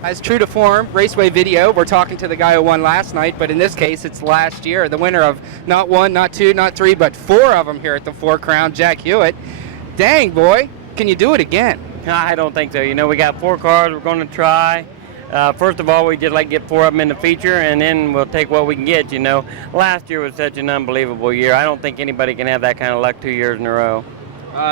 As true to form, Raceway Video, we're talking to the guy who won last night, but in this case, it's last year. The winner of not one, not two, not three, but four of them here at the Four Crown, Jack Hewitt. Dang, boy, can you do it again? I don't think so. You know, we got 4 cars we're going to try. First of all, we just like to get 4 of them in the feature, and then we'll take what we can get, you know. Last year was such an unbelievable year. I don't think anybody can have that kind of luck 2 years in a row.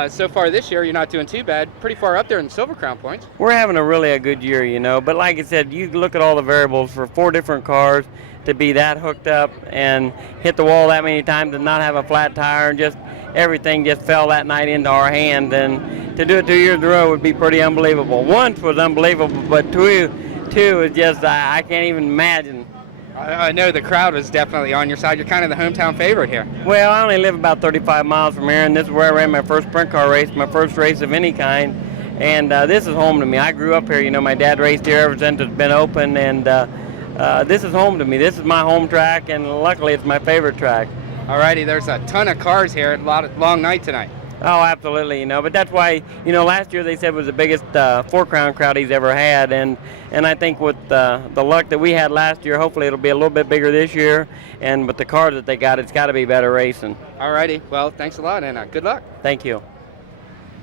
So far this year, you're not doing too bad. Pretty far up there in the Silver Crown points. We're having a good year, you know. But like I said, you look at all the variables for 4 different cars to be that hooked up and hit the wall that many times and not have a flat tire, and just everything just fell that night into our hand. And to do it 2 years in a row would be pretty unbelievable. Once was unbelievable, but two is just, I can't even imagine. I know the crowd was definitely on your side. You're kind of the hometown favorite here. Well, I only live about 35 miles from here, and this is where I ran my first sprint car race, my first race of any kind. And this is home to me. I grew up here. You know, my dad raced here ever since it's been open, and this is home to me. This is my home track, and luckily it's my favorite track. All righty, there's a ton of cars here. A long night tonight. Oh, absolutely, you know, but that's why, you know, last year they said was the biggest Four Crown crowd he's ever had, and I think with the luck that we had last year, hopefully it'll be a little bit bigger this year, and with the cars that they got, it's got to be better racing. All righty, well, thanks a lot, and good luck. Thank you.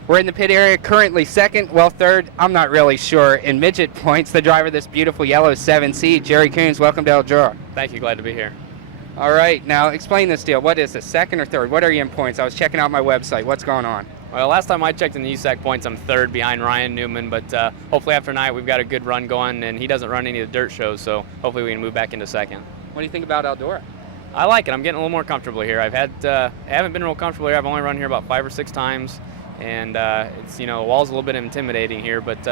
We're in the pit area, currently second, well, third, I'm not really sure, in midget points, the driver of this beautiful yellow 7C, Jerry Coons. Welcome to Eldora. Thank you, glad to be here. All right, now explain this deal. What is this, second or third? What are you in points? I was checking out my website. What's going on? Well, last time I checked in the USAC points, I'm third behind Ryan Newman, but hopefully after tonight we've got a good run going, and he doesn't run any of the dirt shows, so hopefully we can move back into second. What do you think about Eldora? I like it. I'm getting a little more comfortable here. I haven't been real comfortable here. I've only run here about 5 or 6 times, and it's, you know, the wall's a little bit intimidating here, but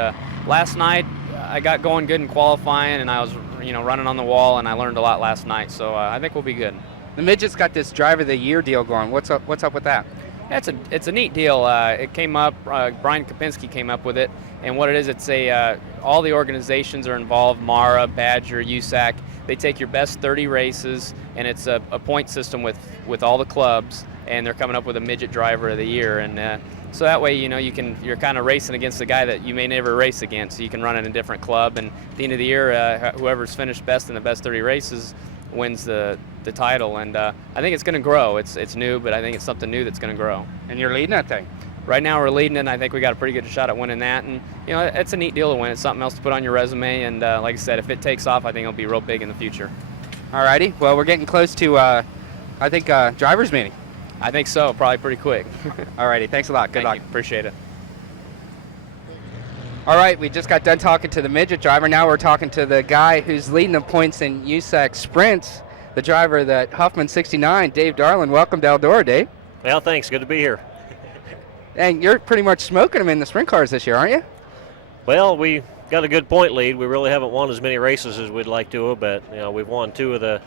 last night I got going good in qualifying, and I was, you know, running on the wall, and I learned a lot last night, so I think we'll be good. The Midgets got this Driver of the Year deal going. What's up with that? Yeah, it's a neat deal. It came up, Brian Kopinski came up with it, and what it is, it's all the organizations are involved, Mara, Badger, USAC. They take your best 30 races, and it's a point system with all the clubs, and they're coming up with a Midget Driver of the Year, and so that way, you know, you're kind of racing against the guy that you may never race against, so you can run in a different club, and at the end of the year, whoever's finished best in the best 30 races wins the title, and I think it's going to grow. It's new, but I think it's something new that's going to grow. And you're leading that thing? Right now we're leading it, and I think we got a pretty good shot at winning that, and you know, it's a neat deal to win. It's something else to put on your resume, and like I said, if it takes off, I think it'll be real big in the future. All righty, well, we're getting close to, I think, driver's meeting. I think so, probably pretty quick. All righty, thanks a lot. Good luck. Thank you. Appreciate it. All right, we just got done talking to the midget driver. Now we're talking to the guy who's leading the points in USAC sprints, the driver that Huffman 69, Dave Darlin. Welcome to Eldora, Dave. Well, thanks. Good to be here. And you're pretty much smoking them in the sprint cars this year, aren't you? Well, we got a good point lead. We really haven't won as many races as we'd like to, but you know, we've won two of the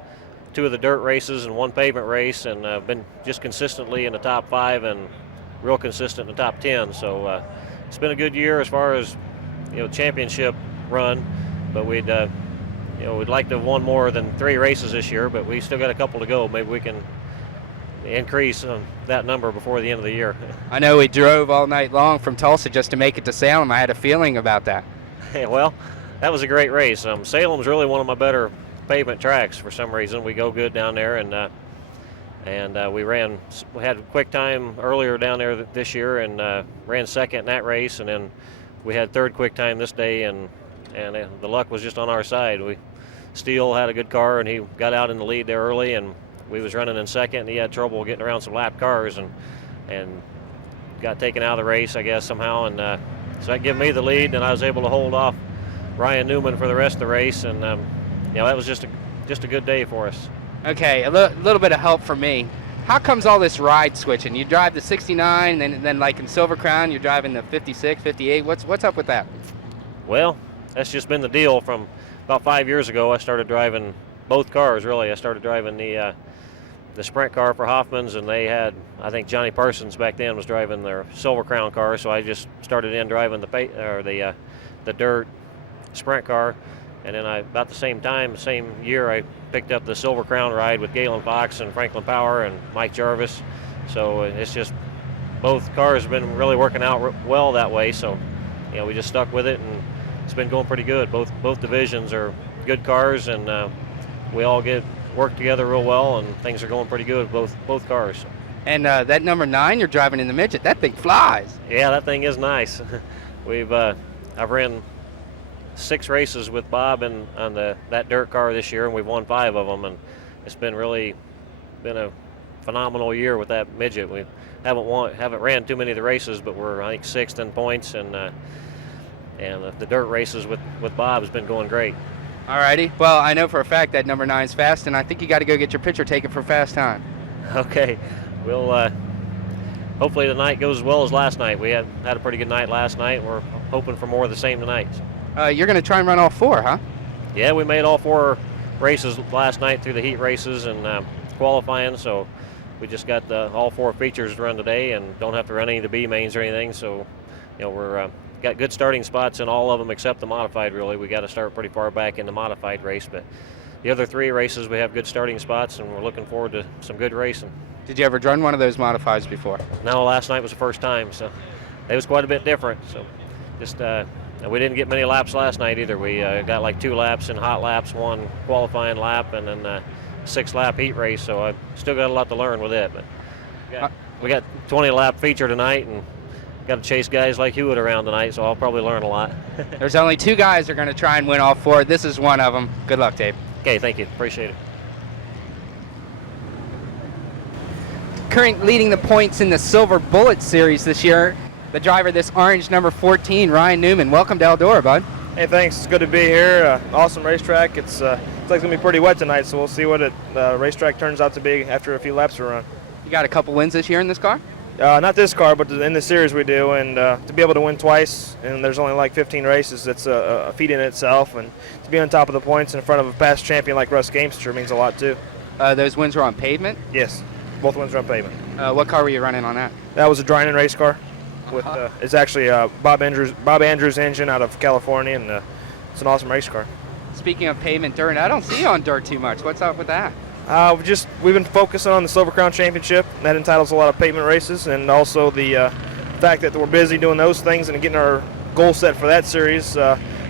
dirt races and 1 pavement race, and been just consistently in the top 5 and real consistent in the top 10. So it's been a good year as far as, you know, championship run, but we'd like to have won more than 3 races this year, but we still got a couple to go. Maybe we can increase that number before the end of the year. I know we drove all night long from Tulsa just to make it to Salem. I had a feeling about that. Well, that was a great race. Salem's really one of my better pavement tracks for some reason. We go good down there, and we had a quick time earlier down there this year, and ran second in that race, and then we had third quick time this day, and the luck was just on our side. Steele had a good car, and he got out in the lead there early, and we was running in second, and he had trouble getting around some lap cars, and got taken out of the race, I guess, somehow, and so that gave me the lead, and I was able to hold off Ryan Newman for the rest of the race, and that was just a good day for us. Okay, a little bit of help for me. How comes all this ride switching? You drive the 69, and then like in Silver Crown, you're driving the 56, 58. What's up with that? Well, that's just been the deal from about 5 years ago. I started driving both cars, really. I started driving the sprint car for Hoffman's, and they had, I think Johnny Parsons back then was driving their Silver Crown car, so I just started in driving the dirt sprint car. And then about the same year, I picked up the Silver Crown ride with Galen Fox and Franklin Power and Mike Jarvis. So it's just, both cars have been really working out well that way. So, you know, we just stuck with it, and it's been going pretty good. Both divisions are good cars, and we all work together real well, and things are going pretty good with both cars. And that number 9 you're driving in the midget, that thing flies. Yeah, that thing is nice. I've ran 6 races with Bob on that dirt car this year, and we've won 5 of them, and it's been a phenomenal year with that midget. We haven't ran too many of the races, but we're, I think, 6th in points, and the dirt races with Bob has been going great. Alrighty. Well, I know for a fact that number 9's fast, and I think you got to go get your picture taken for fast time. Okay. We'll hopefully the night goes as well as last night. We had a pretty good night last night. We're hoping for more of the same tonight. You're going to try and run all 4, huh? Yeah, we made all 4 races last night through the heat races and qualifying, so we just got all 4 features to run today and don't have to run any of the B mains or anything. So, we're got good starting spots in all of them except the modified, really. We got to start pretty far back in the modified race, but the other 3 races we have good starting spots, and we're looking forward to some good racing. Did you ever run one of those modifieds before? No, last night was the first time, so it was quite a bit different. So just we didn't get many laps last night either. We got like 2 laps in hot laps, 1 qualifying lap, and then 6-lap heat race. So I still got a lot to learn with it. But we got 20-lap feature tonight, and got to chase guys like Hewitt around tonight. So I'll probably learn a lot. There's only 2 guys that are going to try and win all 4. This is one of them. Good luck, Dave. Okay, thank you. Appreciate it. Current leading the points in the Silver Bullet Series this year, the driver, this orange number 14, Ryan Newman. Welcome to Eldora, bud. Hey, thanks. It's good to be here. Awesome racetrack. It's like it's going to be pretty wet tonight, so we'll see what the racetrack turns out to be after a few laps we run. You got a couple wins this year in this car? Not this car, but in the series we do, and to be able to win twice, and there's only like 15 races, that's a feat in itself, and to be on top of the points in front of a past champion like Russ Gamester means a lot too. Those wins were on pavement? Yes, both wins are on pavement. What car were you running on that? That was a Dryden race car. It's actually Bob Andrews engine out of California, and it's an awesome race car. Speaking of pavement dirt, I don't see you on dirt too much. What's up with that? We've been focusing on the Silver Crown Championship. That entitles a lot of pavement races, and also the fact that we're busy doing those things and getting our goal set for that series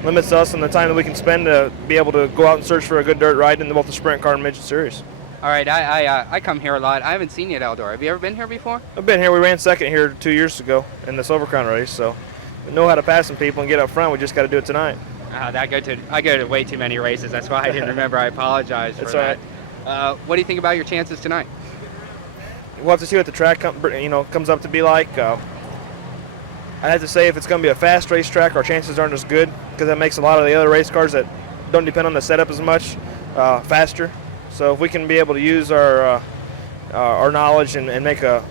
limits us on the time that we can spend to be able to go out and search for a good dirt ride in both the sprint car and midget series. All right, I come here a lot. I haven't seen you at Eldora. Have you ever been here before? I've been here. We ran second here 2 years ago in the Silver Crown race, so we know how to pass some people and get up front. We just got to do it tonight. I go to way too many races. That's why I didn't remember. I apologize for that. All right. What do you think about your chances tonight? We'll have to see what the track comes up to be like. I'd have to say if it's going to be a fast racetrack, our chances aren't as good because that makes a lot of the other race cars that don't depend on the setup as much faster. So if we can be able to use our knowledge and make a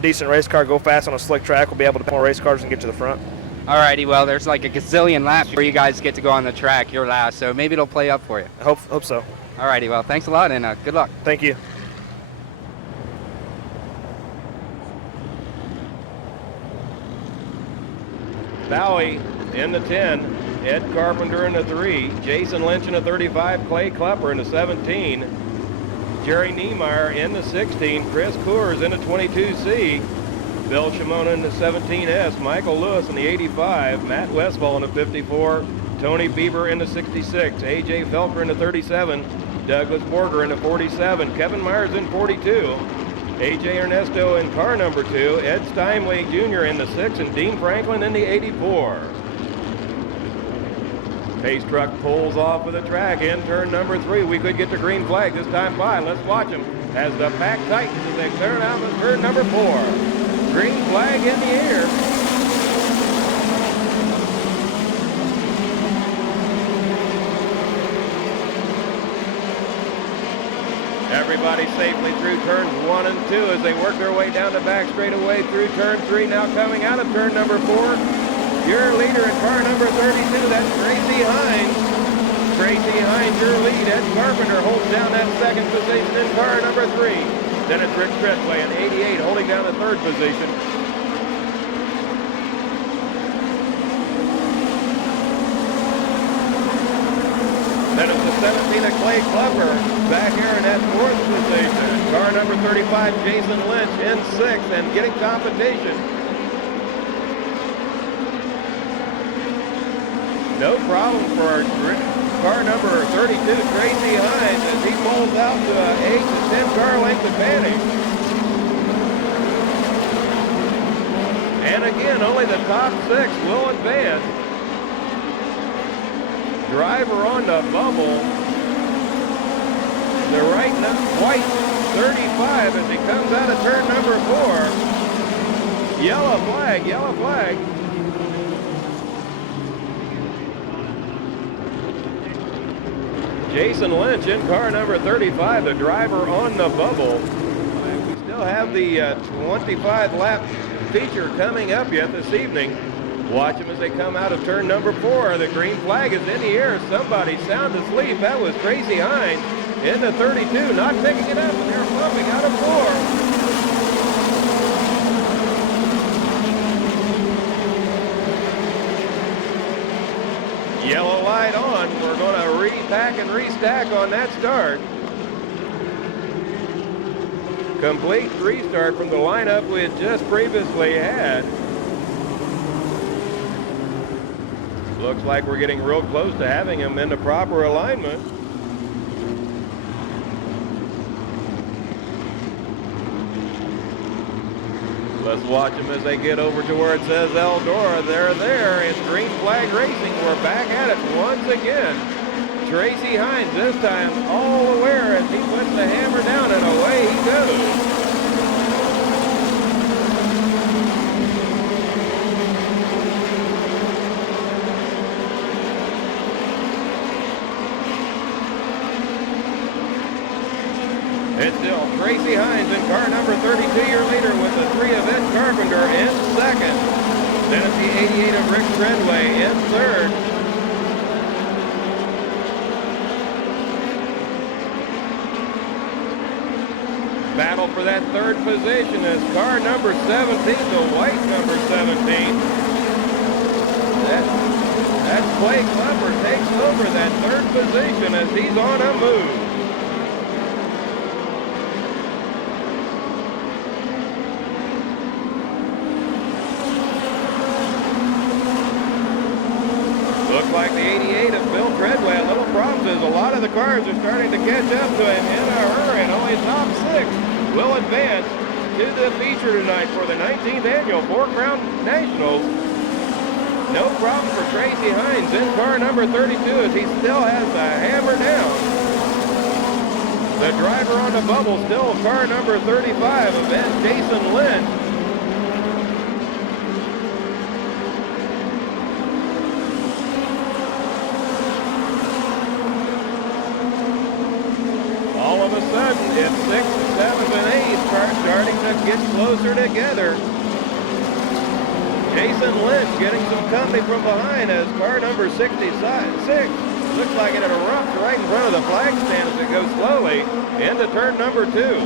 decent race car go fast on a slick track, we'll be able to put more race cars and get to the front. Alrighty, well, there's like a gazillion laps where you guys get to go on the track. You're last, so maybe it'll play up for you. I hope so. Alrighty, well, thanks a lot and good luck. Thank you. Bowie in the 10, Ed Carpenter in the 3, Jason Lynch in the 35, Clay Klepper in the 17, Jerry Niemeyer in the 16, Chris Coors in the 22C, Bill Shimona in the 17S, Michael Lewis in the 85, Matt Westfall in the 54, Tony Bieber in the 66, A.J. Felker in the 37, Douglas Borger in the 47, Kevin Myers in 42, A.J. Ernesto in car number 2, Ed Steinway Jr. in the 6, and Dean Franklin in the 84. Pace truck pulls off of the track in turn number 3. We could get the green flag this time by. Let's watch him as the pack tightens as they turn out of turn number 4. Green flag in the air. Everybody safely through turns 1 and 2 as they work their way down the back straightaway through turn 3. Now coming out of turn number 4. Your leader in car number 32, that's Tracy Hines. Tracy Hines, your lead. Ed Carpenter holds down that second position in car number 3. Then it's Rick Treadway in 88 holding down the third position. Then it's the 17 of Clay Klepper back here in that fourth position. Car number 35, Jason Lynch in 6th and getting competition. No problem for car number 32, Tracy Hines, as he pulls out to an 8 to 10 car length advantage. And again, only the top 6 will advance. Driver on the bubble. The white 35 as he comes out of turn number 4. Yellow flag, yellow flag. Jason Lynch in car number 35, the driver on the bubble. We still have the 25 lap feature coming up yet this evening. Watch them as they come out of turn number 4. The green flag is in the air. Somebody sound asleep. That was Tracy Hines into 32, not picking it up, and they're bumping out of 4. Yellow light on. We're going to repack and restack on that start. Complete restart from the lineup we had just previously had. Looks like we're getting real close to having him in the proper alignment. Let's watch them as they get over to where it says Eldora. They're there. It's green flag racing. We're back at it once again. Tracy Hines this time all aware as he puts the hammer down and away he goes. It's still Tracy Hines in car number 32 year leader with the 3 of Ed Carpenter in second. Then it's the 88 of Rick Treadway in third. Battle for that third position is car number 17, the white number 17. That's Clay Klepper takes over that third position as he's on a move. Like the 88 of Bill Treadway. A little problem is a lot of the cars are starting to catch up to him in a hurry, and only top 6 will advance to the feature tonight for the 19th annual Four Crown Nationals. No problem for Tracy Hines in car number 32 as he still has the hammer down. The driver on the bubble still car number 35 of Jason Lynch. It's 6th, 7th, and 8th cars starting to get closer together. Jason Lynch getting some company from behind as car number 66 looks like it erupts right in front of the flag stand as it goes slowly into turn number 2.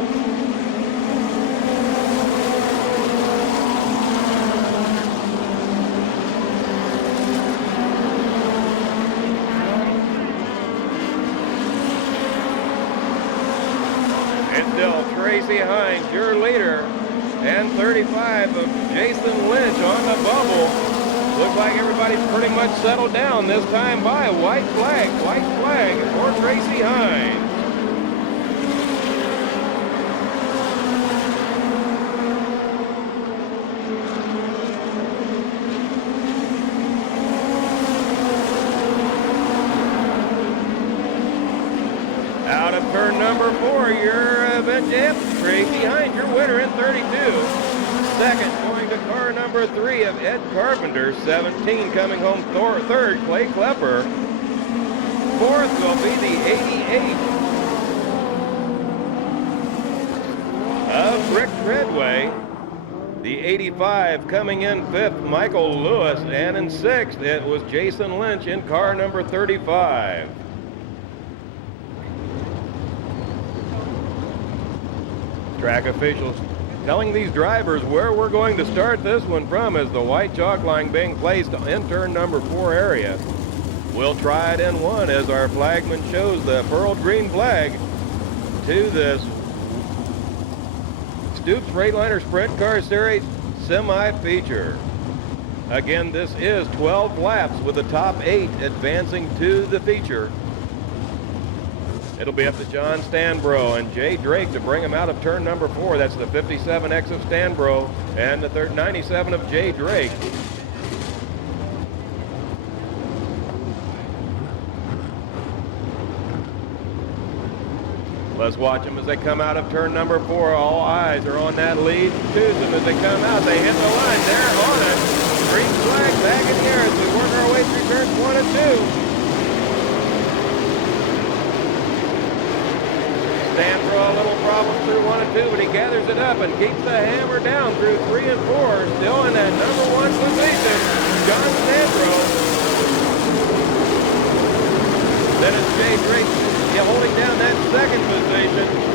Tracy Hines, your leader, and 35 of Jason Lynch on the bubble. Looks like everybody's pretty much settled down this time by white flag for Tracy Hines. Out of turn number 4, your event champ, Tracy Hines, your winner in 32. Second, going to car number 3 of Ed Carpenter. 17 coming home third, Clay Klepper. Fourth will be the 88 of Rick Treadway. The 85 coming in 5th, Michael Lewis. And in 6th, it was Jason Lynch in car number 35. Track officials telling these drivers where we're going to start this one from as the white chalk line being placed in turn number 4 area. We'll try it in 1 as our flagman shows the furled green flag to this Stoops Freightliner Sprint Car Series semi-feature. Again, this is 12 laps with the top 8 advancing to the feature. It'll be up to John Stanbro and Jay Drake to bring him out of turn number 4. That's the 57X of Stanbro and the 97 of Jay Drake. Let's watch them as they come out of turn number 4. All eyes are on that lead. Choose them as they come out. They hit the line. They're on it. Green flag back in the air as we work our way through turns 1 and 2. Stanbro a little problem through 1 and 2, but he gathers it up and keeps the hammer down through 3 and 4. Still in that number 1 position, John Stanbro. Then it's Jay Drake holding down that second position.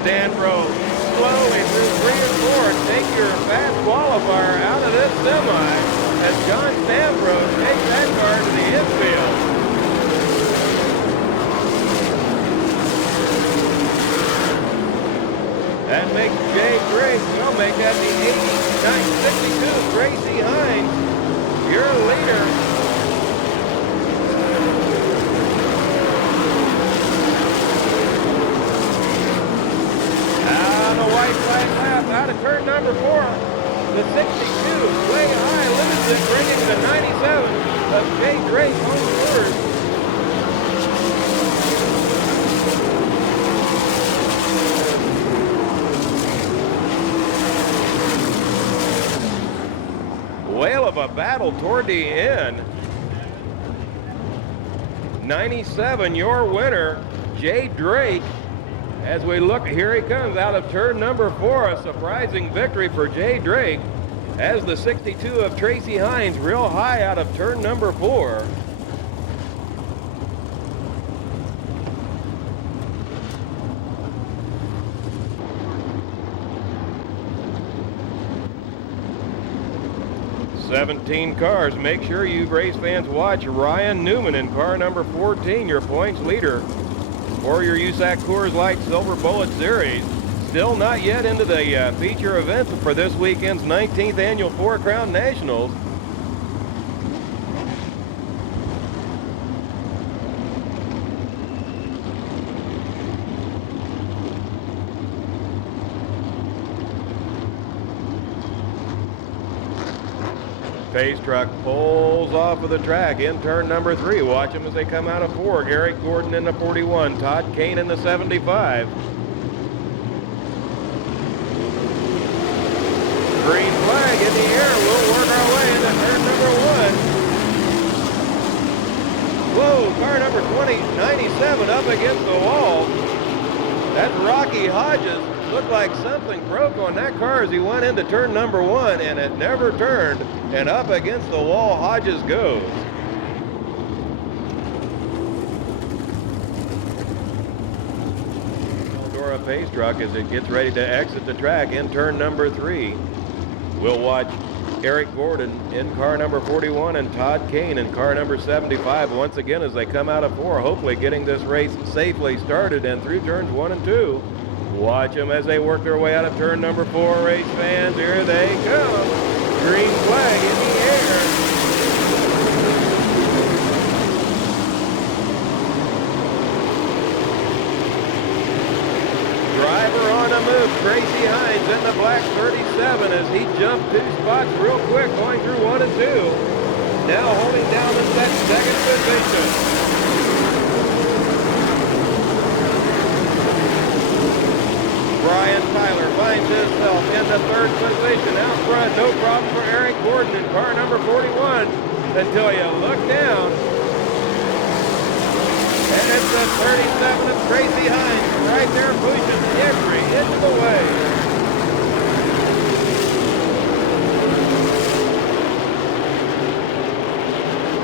Stanbro slowly through 3 and 4. Take your fast qualifier out of this semi as John Stanbro takes that car to the infield. That makes Jay Drake, he'll make that the 89-62. Tracy Hines, your leader. White flag lap out of turn number 4. The 62 way high loses it, bringing the 97 of Jay Drake home first. Whale of a battle toward the end. 97, your winner, Jay Drake. As we look, here he comes out of turn number 4. A surprising victory for Jay Drake as the 62 of Tracy Hines real high out of turn number 4. "17 cars. Make sure you race fans watch Ryan Newman in car number 14, your points leader for your USAC Coors Light Silver Bullet Series. Still not yet into the feature event for this weekend's 19th annual Four Crown Nationals. Pace truck pulls off of the track in turn number 3. Watch them as they come out of 4. Garrett Gordon in the 41. Todd Kane in the 75. Green flag in the air. We'll work our way into turn number 1. Whoa, car number 97 up against the wall. That's Rocky Hodges. Looked like something broke on that car as he went into turn number 1, and it never turned, and up against the wall Hodges goes. Eldora Pace truck as it gets ready to exit the track in turn number 3. We'll watch Eric Gordon in car number 41 and Todd Kane in car number 75 once again as they come out of 4, hopefully getting this race safely started and through turns 1 and 2. Watch them as they work their way out of turn number 4, race fans. Here they come. Green flag in the air. Driver on the move, Tracy Hines in the black 37 as he jumped 2 spots real quick going through 1 and 2. Now holding down in that second position. Brian Tyler finds himself in the 3rd position out front. No problem for Eric Gordon in car number 41 until you look down. And it's the 37 of Tracy Hines right there pushing every inch of the way.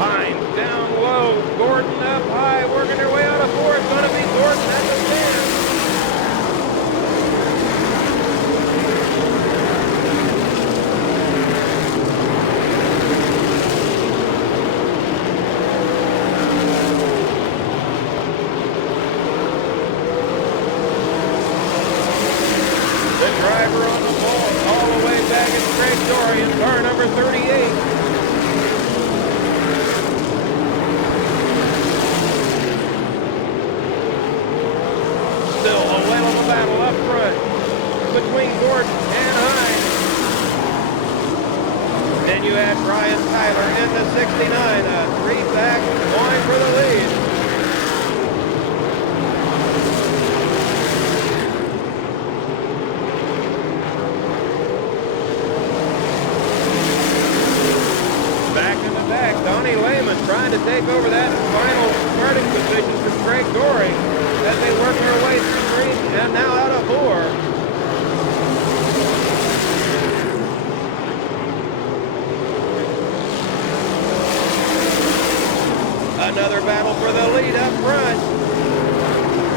Hines down low, Gordon up high, working their way out of 4. It's going to be Gordon at the stand. Car number 38. Still a whale of a battle up front between Gordon and Hines. Then you had Brian Tyler in the 69, a 3-back going for the lead. Trying to take over that final starting position from Craig Dory as they work their way through 3 and now out of 4. Another battle for the lead up front.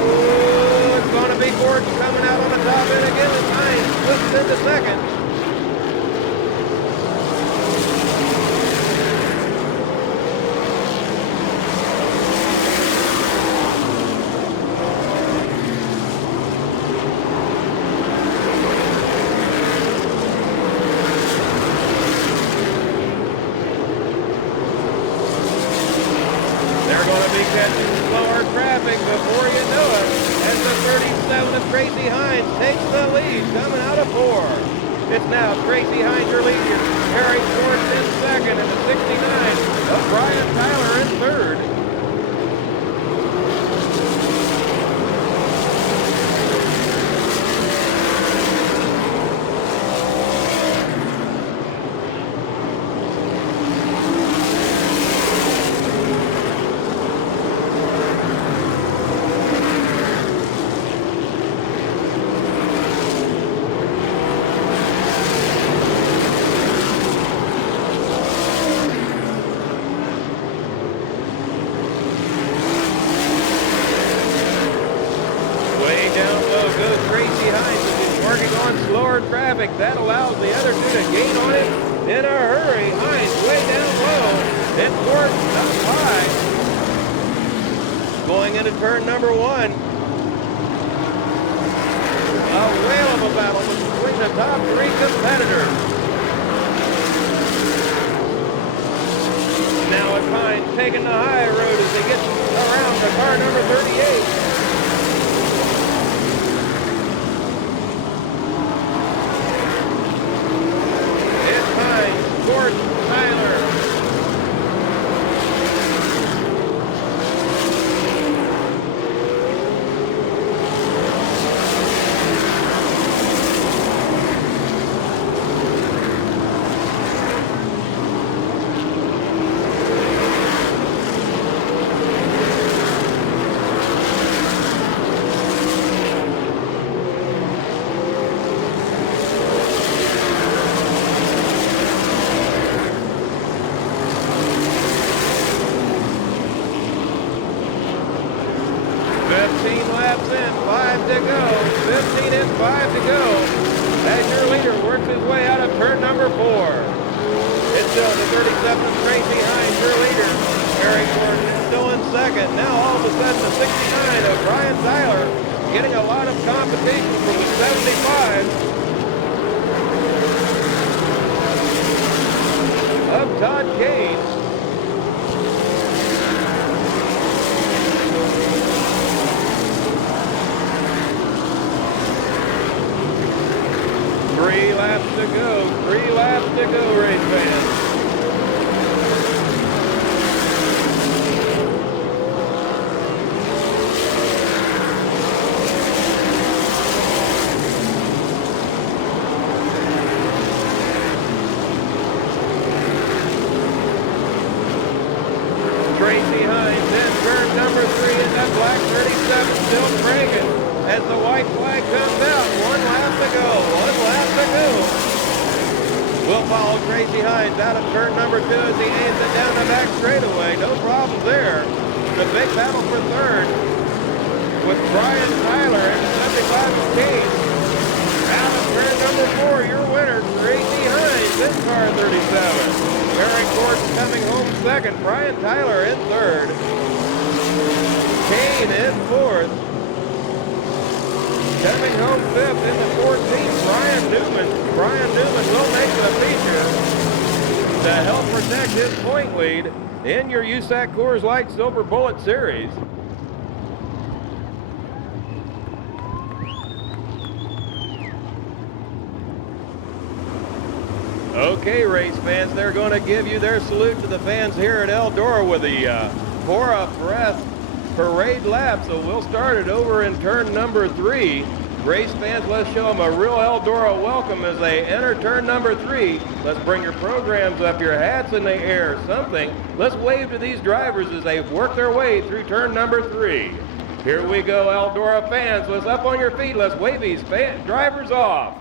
Ooh, it's going to be Gordon coming out on the top end again as Hines slips into 2nd. Before you know it, as the 37 of Tracy Hines takes the lead, coming out of 4. It's now Tracy Hines your leader, Eric Gordon in 2nd, and the 69 of Brian Tyler in 3rd. That allows the other 2 to gain on it in a hurry. Hines way down low. Then Gordon up high. Going into turn number 1. A whale of a battle between the top 3 competitors. Now it's Hines taking the high road as he gets around to car number 38. Gordon, Tyler, laps in, 5 to go. 15 in, 5 to go. As your leader works his way out of turn number 4. It's still the 37 straight behind your leader. Harry Gordon is still in second. Now all of a sudden the 69 of Brian Tyler getting a lot of competition from the 75 of Todd Gaines. Three laps to go, race fans. Tracy Hines in turn number 3 in that black 37 still cranking as the white flag comes out. 1 lap to go. We'll follow Tracy Hines out of turn number 2 as he aims it down the back straightaway. No problem there. The big battle for third with Brian Tyler and 75 Gaines. Out of turn number 4, your winner, Tracy Hines in car 37. Eric Gordon coming home second. Brian Tyler in third. Kane in fourth. Coming home fifth in the 14th, Brian Newman. Brian Newman will make the feature to help protect his point lead in your USAC Coors Light Silver Bullet Series. Okay, race fans, they're going to give you their salute to the fans here at Eldora with the pour a breath parade lap. So we'll start it over in turn number 3. Race fans, let's show them a real Eldora welcome as they enter turn number 3. Let's bring your programs up, your hats in the air, something. Let's wave to these drivers as they work their way through turn number 3. Here we go, Eldora fans. Let's up on your feet. Let's wave these drivers off.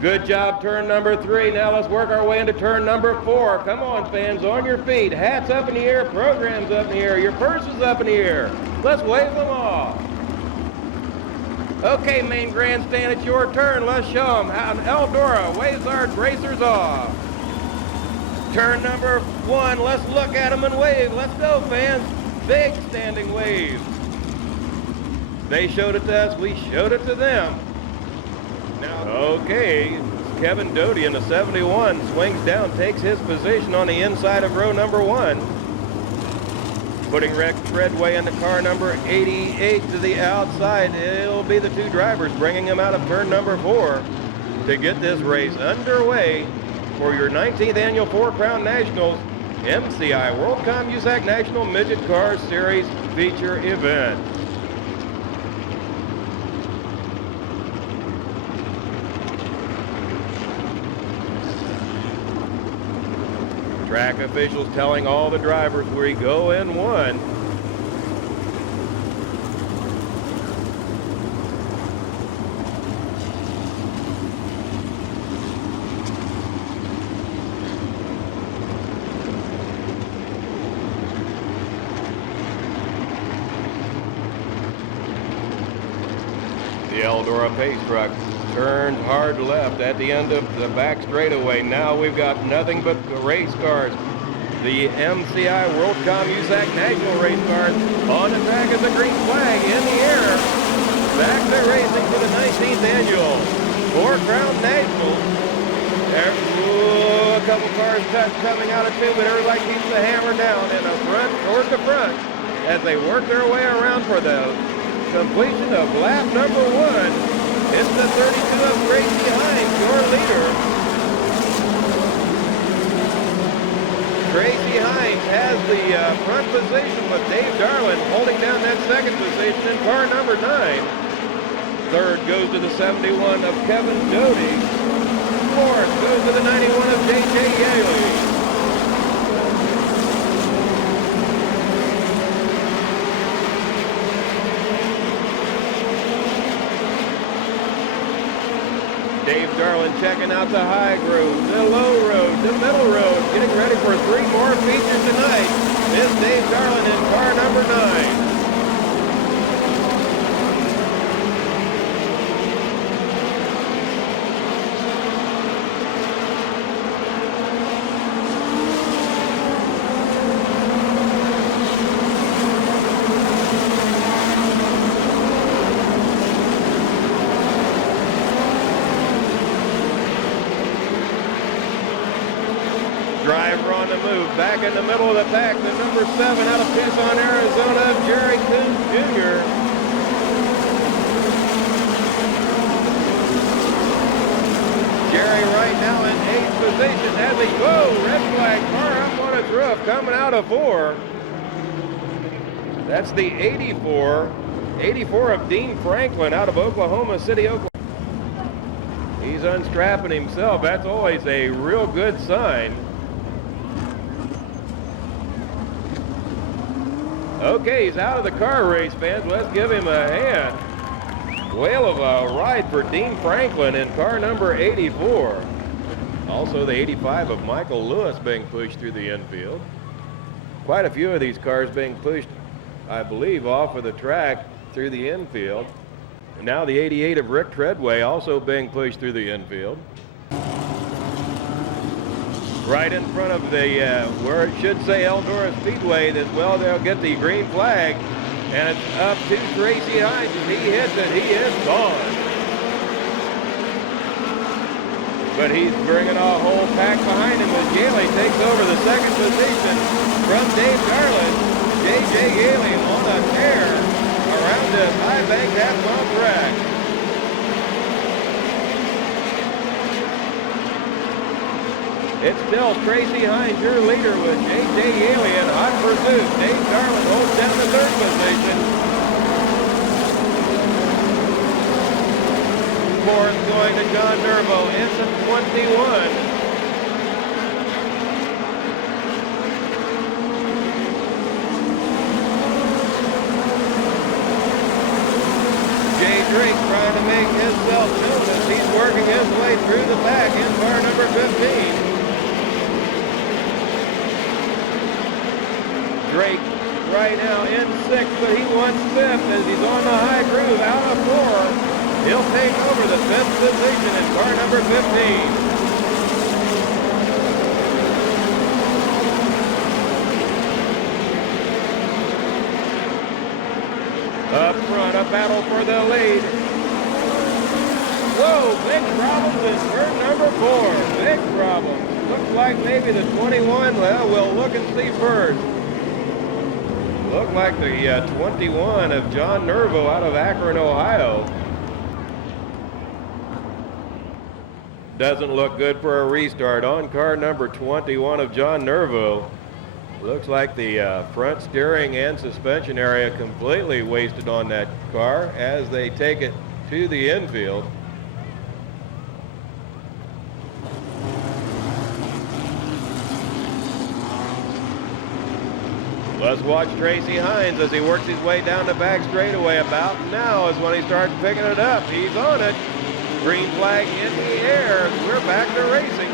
Good job, turn number 3. Now let's work our way into turn number 4. Come on, fans, on your feet. Hats up in the air, programs up in the air, your purses up in the air. Let's wave them off. Okay, main grandstand, it's your turn. Let's show them how Eldora waves our racers off. Turn number 1, let's look at them and wave. Let's go, fans. Big standing wave. They showed it to us, we showed it to them. Okay, Kevin Doty in the 71 swings down, takes his position on the inside of row number 1. Putting Rick Redway in the car number 88 to the outside. It'll be the 2 drivers bringing him out of turn number 4 to get this race underway for your 19th annual 4 Crown Nationals MCI WorldCom USAC National Midget Car Series feature event. Track officials telling all the drivers we go in 1. The Eldora pace truck turns hard left at the end of the back straightaway. Now we've got nothing but race cars. The MCI WorldCom USAC National race cars on the track as a green flag in the air. Back to racing for the 19th annual 4 Crown Nationals. A couple cars coming out of 2, but everybody keeps the hammer down in the front, towards the front, as they work their way around for the completion of lap number 1. It's the 32 of Tracy Hines, your leader. Tracy Hines has the front position with Dave Darlin holding down that second position in car number 9. Third goes to the 71 of Kevin Doty. Fourth goes to the 91 of J.J. Yaley. Dave Darlin checking out the high road, the low road, the middle road, getting ready for 3 more features tonight. Is Dave Darlin in car number 9. back in the middle of the pack, the number 7 out of Tucson, Arizona, Jerry Coons Jr. Jerry right now in 8th position as he, whoa, red flag, car up on its roof, coming out of 4. That's the 84 of Dean Franklin out of Oklahoma City, Oklahoma. He's unstrapping himself. That's always a real good sign. Okay, he's out of the car, race fans. Let's give him a hand. Whale of a ride for Dean Franklin in car number 84. Also the 85 of Michael Lewis being pushed through the infield. Quite a few of these cars being pushed, I believe, off of the track through the infield. And now the 88 of Rick Treadway also being pushed through the infield. Right in front of the, where it should say Eldora Speedway, that, well, they'll get the green flag. And it's up to Tracy Hines. He hits it. He is gone. But he's bringing a whole pack behind him as Yaley takes over the second position from Dave Garland. J.J. Yaley on a tear around this high bank half-mile track. It's still Tracy Hines, your leader, with J.J. Yaley in hot pursuit. Dave Garland holds down the third position. Fourth going to John Nervo, Ensign 21. Jay Drake trying to make himself known as he's working his way through the pack in car number 15. Drake right now in 6th, but he wants 5th as he's on the high groove out of 4. He'll take over the 5th position in car number 15. Up front, a battle for the lead. Whoa, big problems in turn number 4. Big problems. Looks like maybe the 21, well, we'll look and see first. Looked like the 21 of John Nervo out of Akron, Ohio. Doesn't look good for a restart on car number 21 of John Nervo. Looks like the front steering and suspension area completely wasted on that car as they take it to the infield. Let's watch Tracy Hines as he works his way down the back straightaway. About now is when he starts picking it up. He's on it. Green flag in the air. We're back to racing.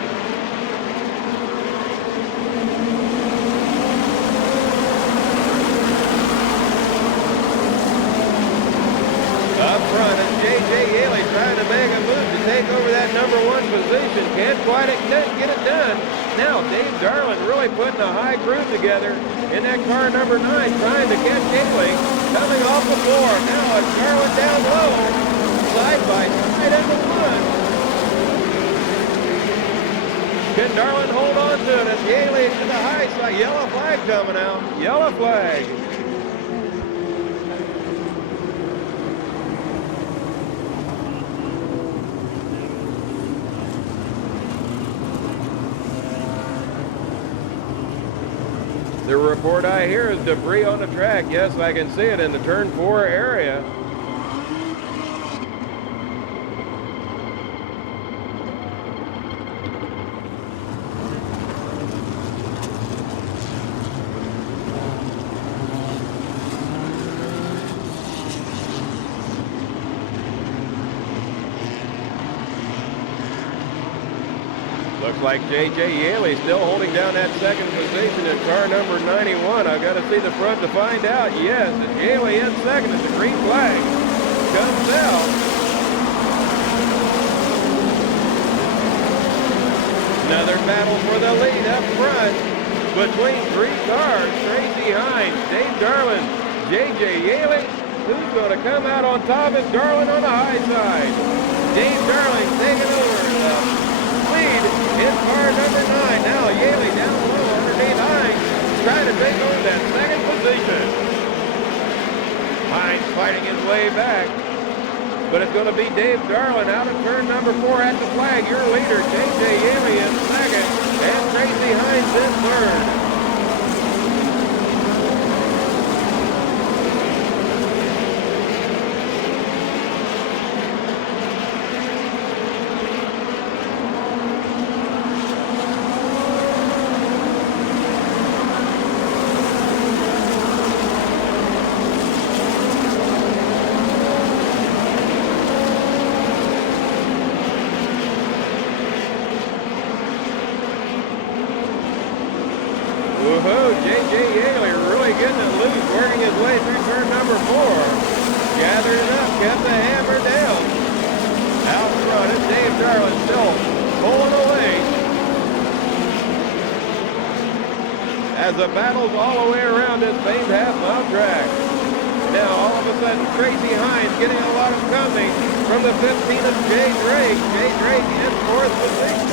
Up front is J.J. Yaley trying to make a move to take over that number 1 position. Can't quite get it done. Now Dave Garland really putting a high groove together in that car number 9, trying to catch Yaley. Coming off the floor. Now it's Garland down low. Side by side into 1. Can Garland hold on to it as Yaley to the high side? Yellow flag coming out. Yellow flag. The report I hear is debris on the track. Yes, I can see it in the turn 4 area. Looks like J.J. Yaley still holding down that second position in car number 91. I've got to see the front to find out. Yes, it's Yaley in second as the green flag comes out. Another battle for the lead up front between 3 cars. Tracy Hines, Dave Garland, J.J. Yaley. Who's going to come out on top? It's Garland on the high side. Dave Garland taking over the lead in car number 9. Now Yaley down low under underneath Hines, trying to take over that second position. Hines fighting his way back. But it's going to be Dave Darlin out of turn number 4 at the flag. Your leader, J.J. Yaley in second, and Tracy Hines in third. Woohoo, J.J. Yaley really getting it loose, working his way through turn number 4. Gathered it up, kept the hammer down. Out front is Dave Darlin still pulling away. As the battle's all the way around this famed half-mile track. Now all of a sudden Tracy Hines getting a lot of company from the 15 of Jay Drake. Jay Drake in 4th position.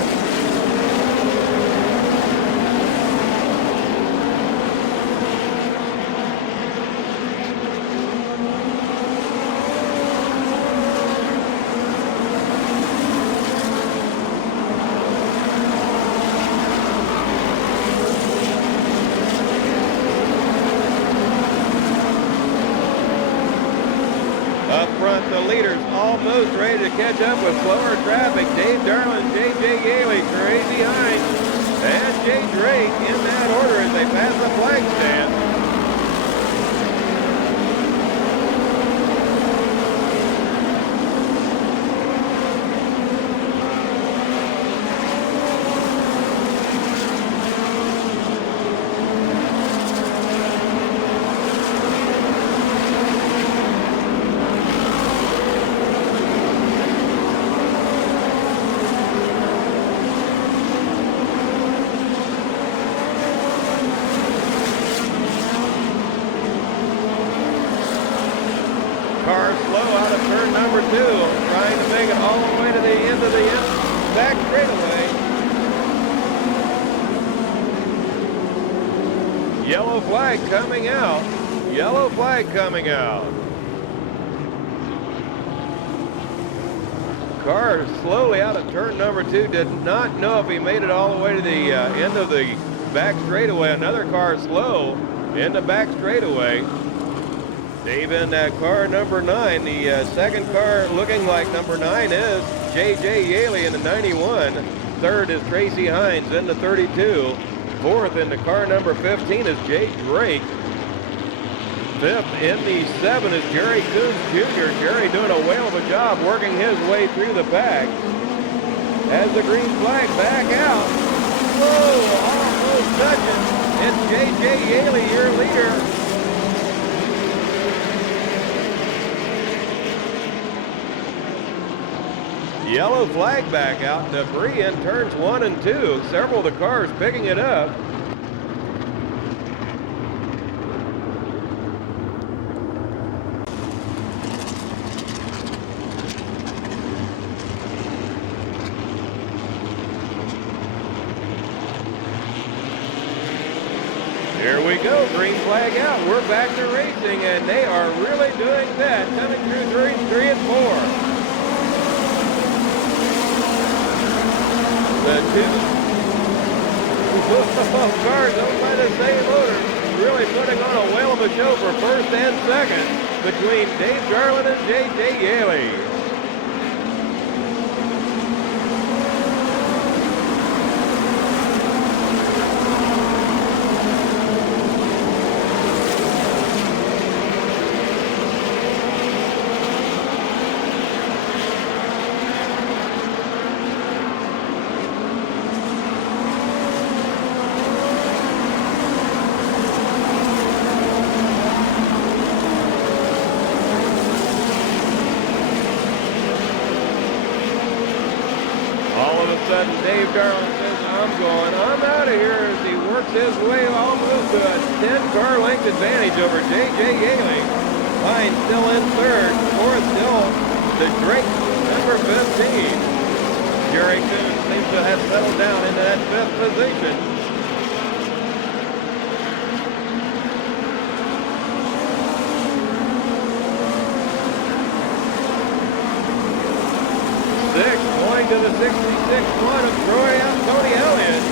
Up front, the leaders almost ready to catch up with slower traffic. Dave Darlin, J.J. Yaley, Crazy Hines, and Jay Drake in that order as they pass the flag stand. Car slow out of turn number 2, trying to make it all the way to the end of the back straightaway. Yellow flag coming out. Yellow flag coming out. Car slowly out of turn number 2. Did not know if he made it all the way to the end of the back straightaway. Another car slow in the back straightaway. Dave in car number 9. The second car looking like number 9 is J.J. Yaley in the 91. Third is Tracy Hines in the 32. Fourth in the car number 15 is Jay Drake. Fifth in the 7 is Jerry Coons Jr. Jerry doing a whale of a job working his way through the pack. As the green flag back out. Whoa, almost touching. It's J.J. Yaley, your leader. Yellow flag back out. Debris in turns 1 and 2. Several of the cars picking it up. Here we go, green flag out. We're back to racing, and they are really doing that. Coming through turns 3 and 4. The two cars owned by the same owner really putting on a whale of a show for first and second between Dave Darlin and J.J. Yaley. Sudden, Dave Darlin says, I'm out of here as he works his way almost to a 10-car length advantage over J.J. Yaley. Hines still in third. Fourth still the Drake, number 15. Jerry Coons seems to have settled down into that 5th position. into the 66-1 of Tony Elliott.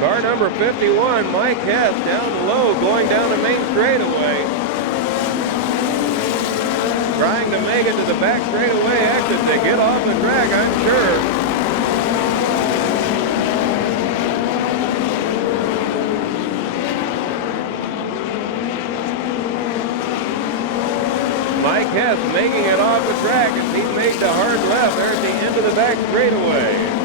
Car number 51, Mike Hess, down low, going down the main straightaway. Trying to make it to the back straightaway exit to get off the track, I'm sure. Mike Hess making it off the track as he made the hard left there at the end of the back straightaway.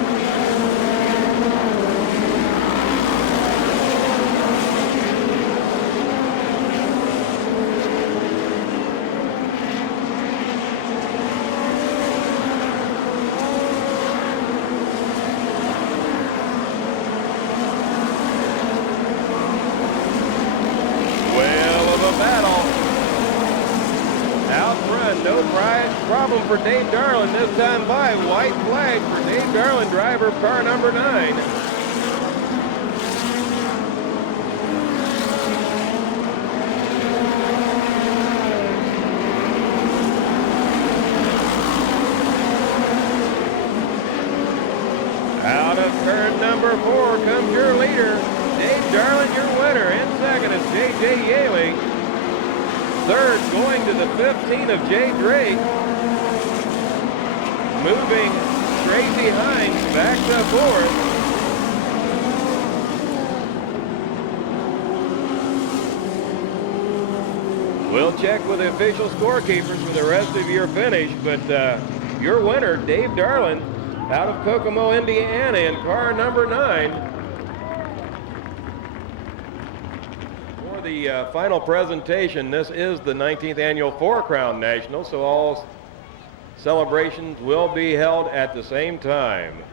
No problem for Dave Darlin this time by. White flag for Dave Darlin, driver of car number 9. Out of turn number 4 comes your leader. Dave Darlin, your winner. In second is J.J. Yaley. Third, going to the 15 of Jay Drake. Moving Tracy Hines back to fourth. We'll check with the official scorekeepers for the rest of your finish, but your winner, Dave Darlin, out of Kokomo, Indiana, in car number 9. The final presentation. This is the 19th annual Four Crown National, so all celebrations will be held at the same time.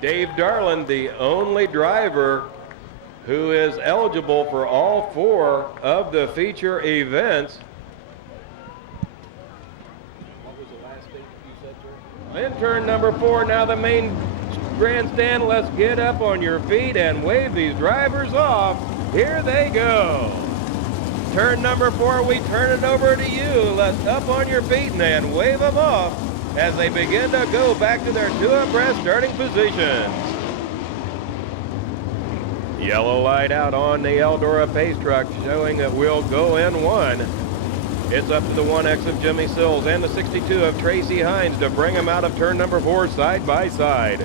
Dave Darlin, the only driver who is eligible for all 4 of the feature events. What was the last date you said, sir? In turn number 4, now the main grandstand. Let's get up on your feet and wave these drivers off. Here they go. Turn number 4, we turn it over to you. Let's up on your feet and wave them off as they begin to go back to their 2 abreast starting positions. Yellow light out on the Eldora pace truck showing that we'll go in 1. It's up to the 1X of Jimmy Sills and the 62 of Tracy Hines to bring them out of turn number 4 side by side.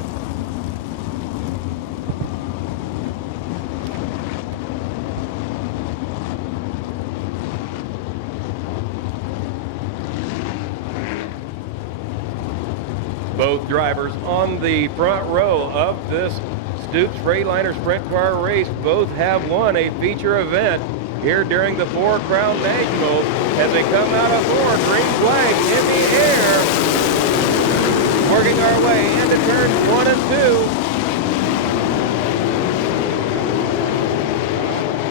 Both drivers on the front row of this Stoops Freightliner Sprint Car race both have won a feature event here during the Four Crown Nationals. As they come out of 4, green flag in the air. Working our way into turns 1 and 2.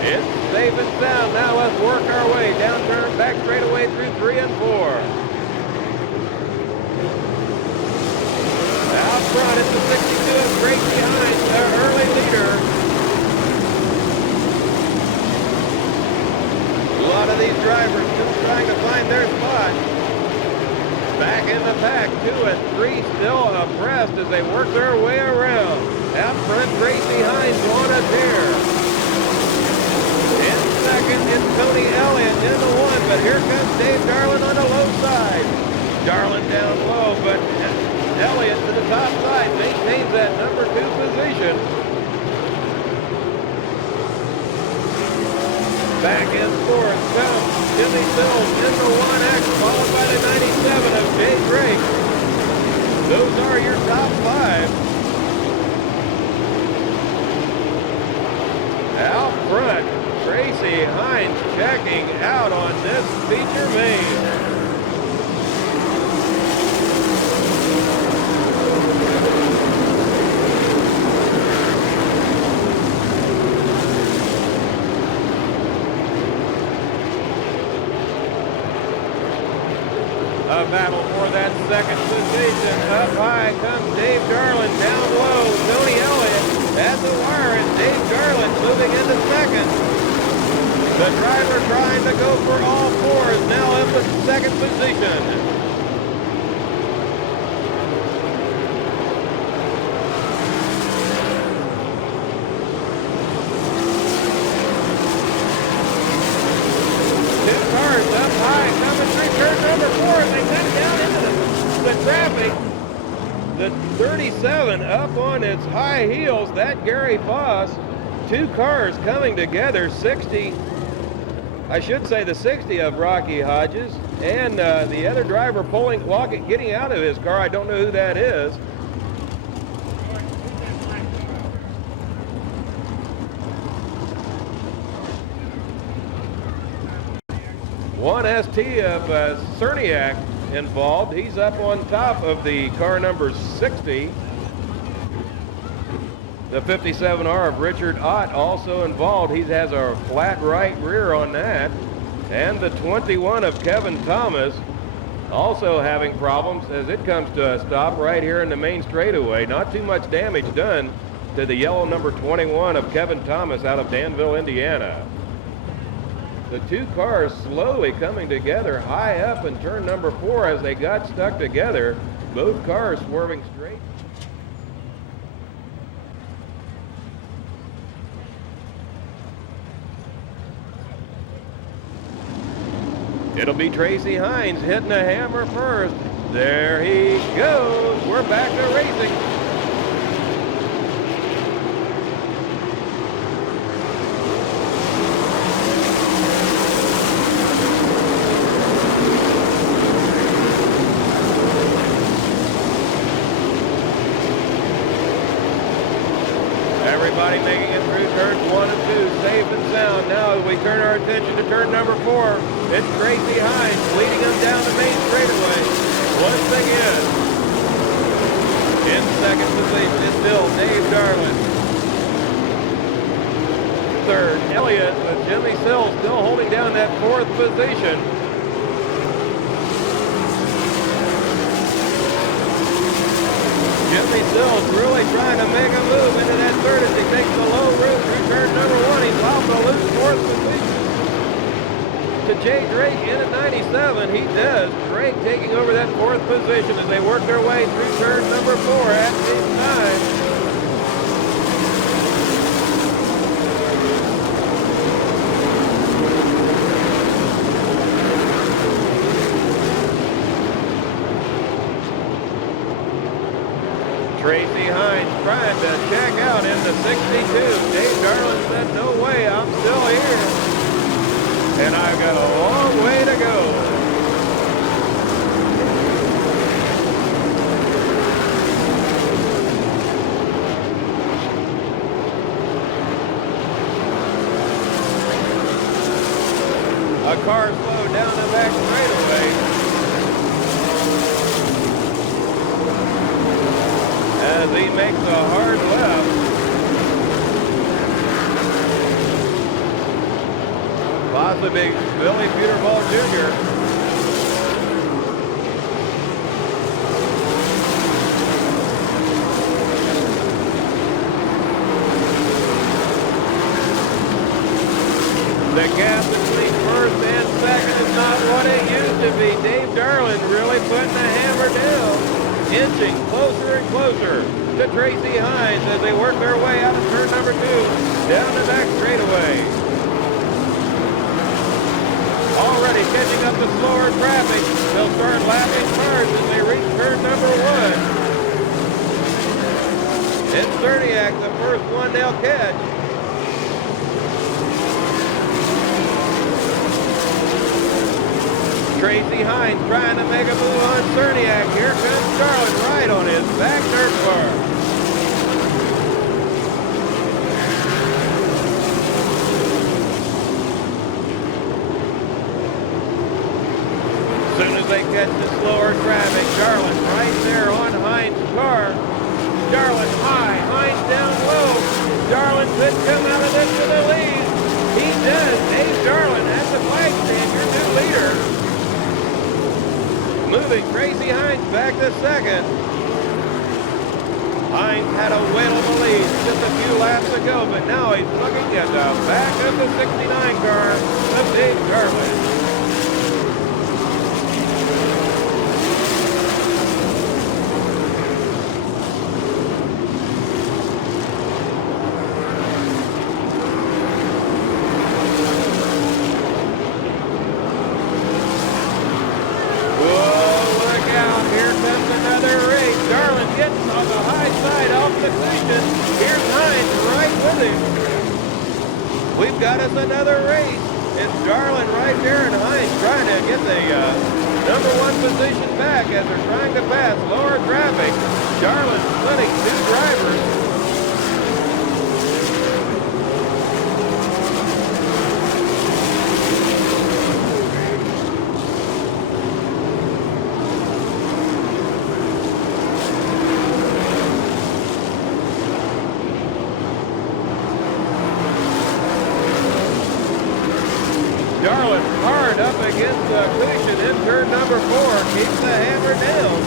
It's safe and sound. Now let's work our way down turn back straightaway through 3 and 4. Out front, it's the 62 of Tracy Hines, their early leader. A lot of these drivers just trying to find their spot. Back in the pack, 2 and 3 still abreast as they work their way around. Out front, Tracy Hines on a tear. In second, it's Tony Elliott in the 1, but here comes Dave Darlin on the low side. Darlin down low, but Elliott to the top side maintains that number 2 position. Back in 4th comes Jimmy Sills in the 1X, followed by the 97 of Jay Drake. Those are your top 5. Out front, Tracy Hines checking out on this feature main. A battle for that second position. Up high comes Dave Darlin. Down low, Tony Elliott at the wire, and Dave Darlin moving into second. The driver trying to go for all fours, now up in second position. Cars up high, coming through turn number 4 as they cut down into the traffic. The 37 up on its high heels, that Gary Foss. 2 cars coming together, 60, I should say the 60 of Rocky Hodges, and the other driver getting out of his car. I don't know who that is. One ST of Cerniak involved. He's up on top of the car number 60. The 57R of Richard Ott also involved. He has a flat right rear on that. And the 21 of Kevin Thomas also having problems as it comes to a stop right here in the main straightaway. Not too much damage done to the yellow number 21 of Kevin Thomas out of Danville, Indiana. The 2 cars slowly coming together high up in turn number 4 as they got stuck together. Both cars swerving straight. It'll be Tracy Hines hitting the hammer first. There he goes. We're back to racing. Everybody making it through turns 1 and 2, safe and sound. Now we turn our attention to turn number 4. It's Tracy Hines leading them down the main straightaway. Once again, in second position is still Dave Darlin. Third, Elliott, with Jimmy Sills still holding down that 4th position. Jimmy Sills really trying to make a move into that 3rd as he takes the low route through turn number 1. He's off to lose 4th position to Jay Drake in at 97. He does. Drake taking over that 4th position as they work their way through turn number 4 at this time. Tracy Hines trying to check out in the 62. Dave Darlin said, no way, I'm still here. And I've got a long way to go. A car slowed down the back straightaway. As he makes a hard left. Possibly Billy Peterball Jr. The gap between first and second is not what it used to be. Dave Darlin really putting the hammer down, inching closer and closer to Tracy Hines as they work their way out of turn number 2, down the back straightaway. Already catching up the slower traffic. They'll start lapping cars as they reach turn number 1. And Cerniak, the first one they'll catch. Tracy Hines trying to make a move on Cerniak. Here comes Charlotte right on his back dirt bar. As soon as they catch the slower traffic, Darlin right there on Hines' car. Darlin high, Hines down low. Darlin could come out of this to the lead. He does. Dave Darlin at the flag stand, your new leader. Moving Tracy Hines back to second. Hines had a whale of a lead. just a few laps to go, but now he's looking at the back of the 69 car of Dave Garland. We've got us another race. It's Darlin right there and Hines trying to get the number 1 position back as they're trying to pass lower traffic. Darlin splitting 2 drivers. Darlin hard up against the cushion in turn number 4. Keeps the hammer down.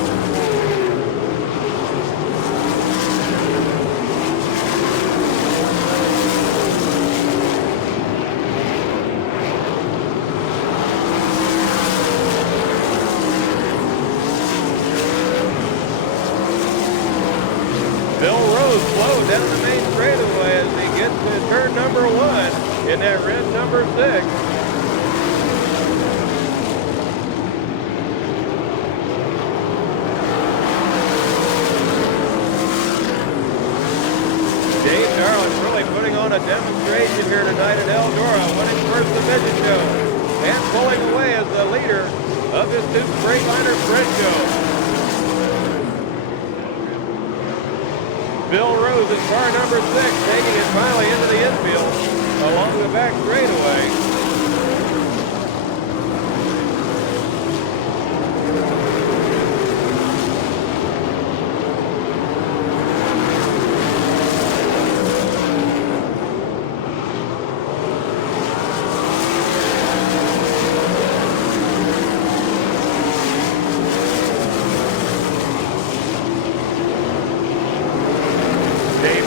Bill Rose slowed down the main straightaway as he gets to turn number 1 in that red number 6. Dave Darlin really putting on a demonstration here tonight at Eldora, winning first the midget show and pulling away as the leader of this new Freightliner sprint show. Bill Rose in car number 6, taking it finally into the infield along the back straightaway.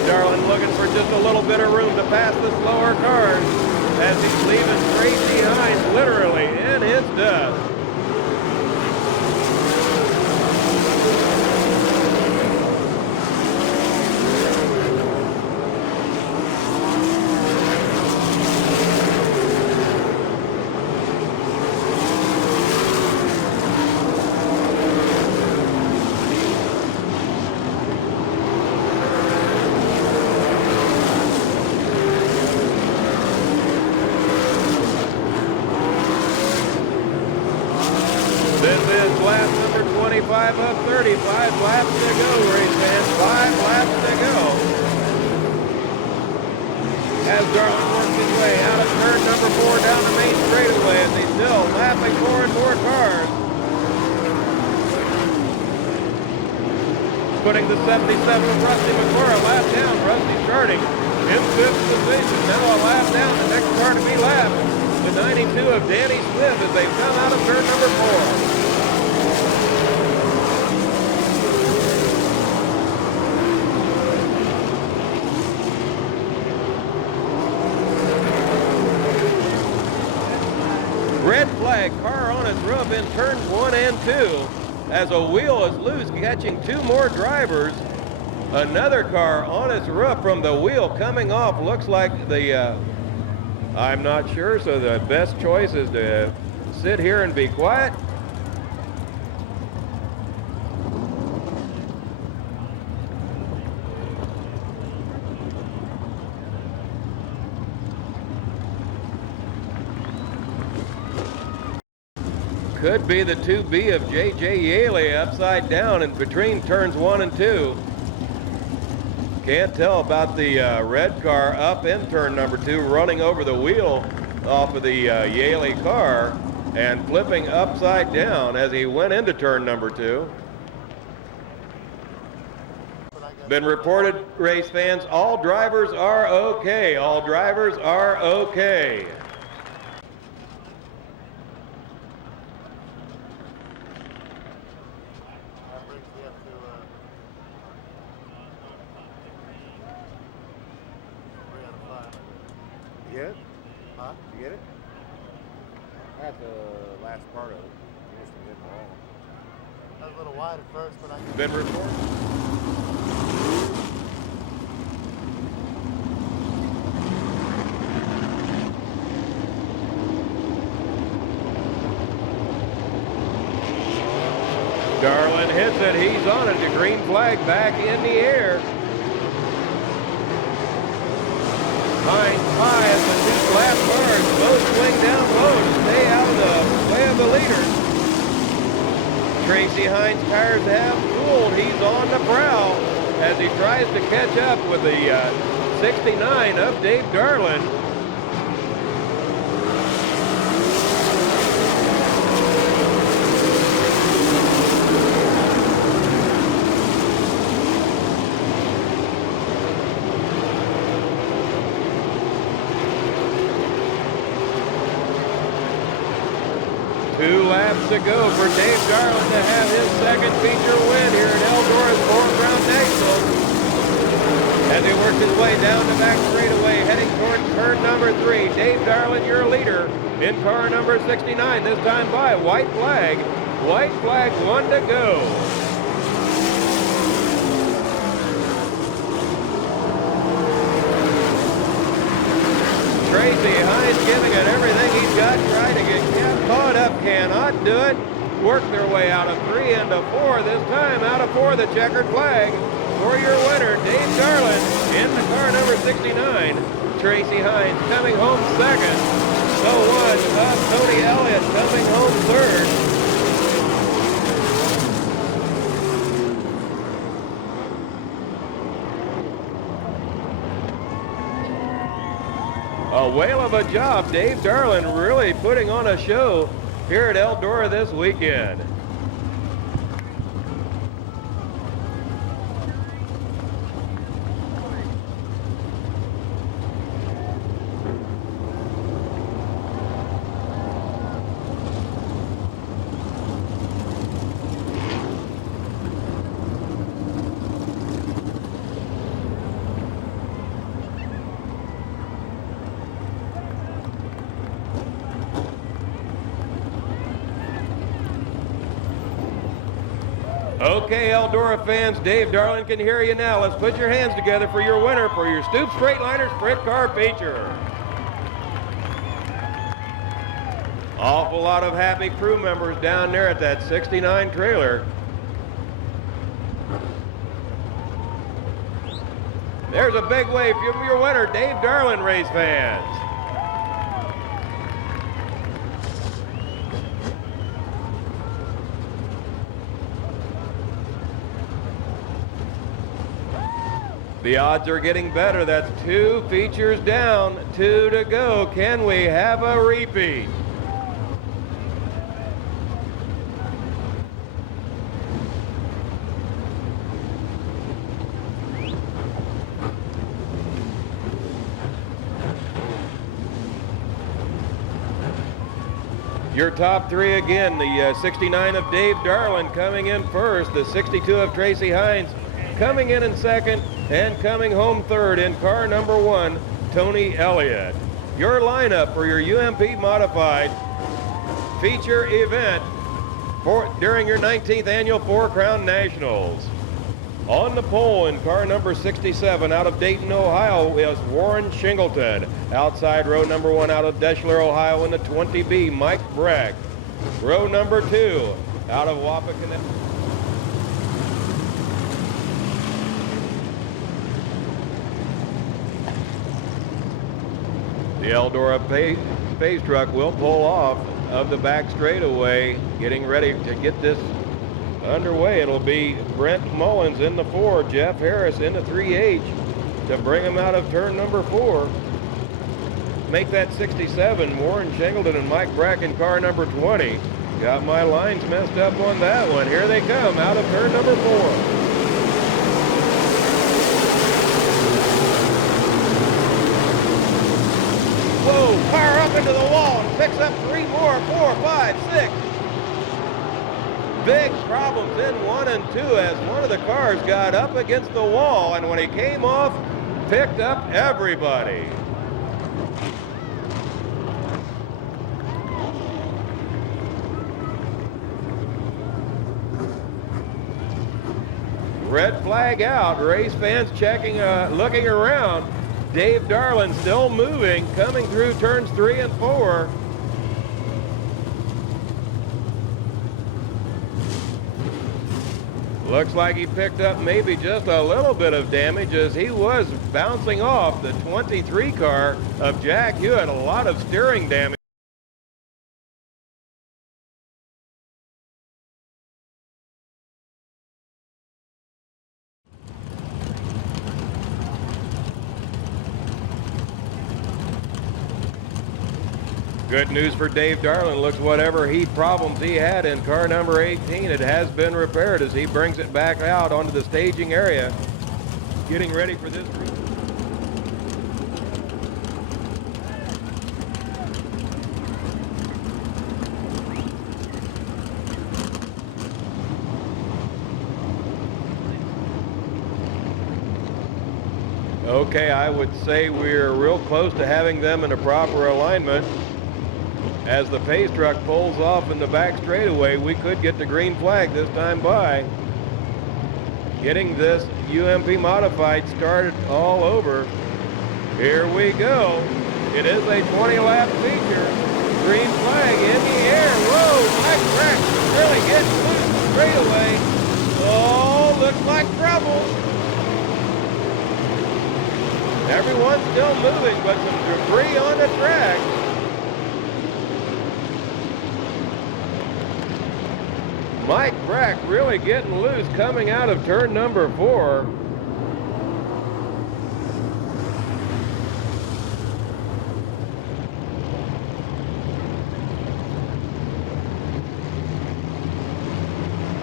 Darlin looking for just a little bit of room to pass the slower cars as he's leaving Tracy Hines literally in his dust. This is lap number 25 of 35 laps to go, race fans. 5 laps to go. As Darlin works his way out of turn number 4 down the main straightaway as he's still lapping more and more cars. Putting the 77 of Rusty McClure a lap down. Rusty starting in 5th position. Now a lap down. The next car to be lapped. The 92 of Danny Smith as they come out of turn number 4. Red flag, car on its roof in turns 1 and 2 as a wheel is loose, catching 2 more drivers. Another car on its roof from the wheel coming off. Looks like the, I'm not sure, so the best choice is to sit here and be quiet. Could be the 2B of J.J. Yaley upside down in between turns 1 and 2. Can't tell about the red car up in turn number 2, running over the wheel off of the Yaley car and flipping upside down as he went into turn number 2. Been reported, race fans, all drivers are okay. All drivers are okay. You get it? Huh? You get it? That's the last part of it. You just get it all. That was a little wide at first, but I Been reported. Darlin hits it. He's on it. The green flag back in the air. Hines high as the two lap cars both swing down low to stay out of the way of the leaders. Tracy Hines' tires have cooled. He's on the prowl as he tries to catch up with the 69 of Dave Darlin. Two laps to go for Dave Darlin to have his second feature win here at Eldora's 4th Round National. As he works his way down the back straightaway, heading toward turn number 3. Dave Darlin, your leader in car number 69, this time by white flag. White flag, 1 to go. Tracy Hines giving it everything he's got, trying to get caught up, cannot do it. Work their way out of 3 into 4. This time out of 4, the checkered flag for your winner, Dave Darlin, in the car number 69. Tracy Hines coming home second. So was Tony Elliott coming home third. A whale of a job. Dave Darlin really putting on a show here at Eldora this weekend. Okay, Eldora fans, Dave Darlin can hear you now. Let's put your hands together for your winner for your Stoop Straightliner Sprint Car feature. Awful lot of happy crew members down there at that 69 trailer. There's a big wave from your winner, Dave Darlin, race fans. The odds are getting better. That's 2 features down, 2 to go. Can we have a repeat? Your top 3 again, the 69 of Dave Darlin coming in first, the 62 of Tracy Hines coming in second, and coming home third in car number 1, Tony Elliott. Your lineup for your UMP modified feature event during your 19th annual 4 Crown Nationals. On the pole in car number 67 out of Dayton, Ohio is Warren Shingleton. Outside row number 1 out of Deschler, Ohio in the 20B, Mike Breck. Row number 2 out of Wapakoneta. The Eldora phase truck will pull off of the back straightaway, getting ready to get this underway. It'll be Brent Mullins in the 4, Jeff Harris in the 3H to bring him out of turn number 4. Make that 67, Warren Shingleton and Mike Brack in car number 20. Got my lines messed up on that one. Here they come out of turn number 4. Whoa, car up into the wall and picks up 3 more, 4, 5, 6. Big problems in 1 and 2 as one of the cars got up against the wall, and when he came off, picked up everybody. Red flag out. Race fans checking, looking around. Dave Darlin still moving, coming through turns 3 and 4. Looks like he picked up maybe just a little bit of damage as he was bouncing off the 23 car of Jack Hewitt. A lot of steering damage. Good news for Dave Darlin. Looks whatever problems he had in car number 18, it has been repaired as he brings it back out onto the staging area, getting ready for this. Okay, I would say we're real close to having them in a proper alignment. As the pace truck pulls off in the back straightaway, we could get the green flag this time by. Getting this UMP modified started all over. Here we go. It is a 20-lap feature. Green flag in the air. Whoa, Mike Crack really getting loose straightaway. Oh, looks like trouble. Everyone's still moving, but some debris on the track. Mike Brack really getting loose coming out of turn number 4.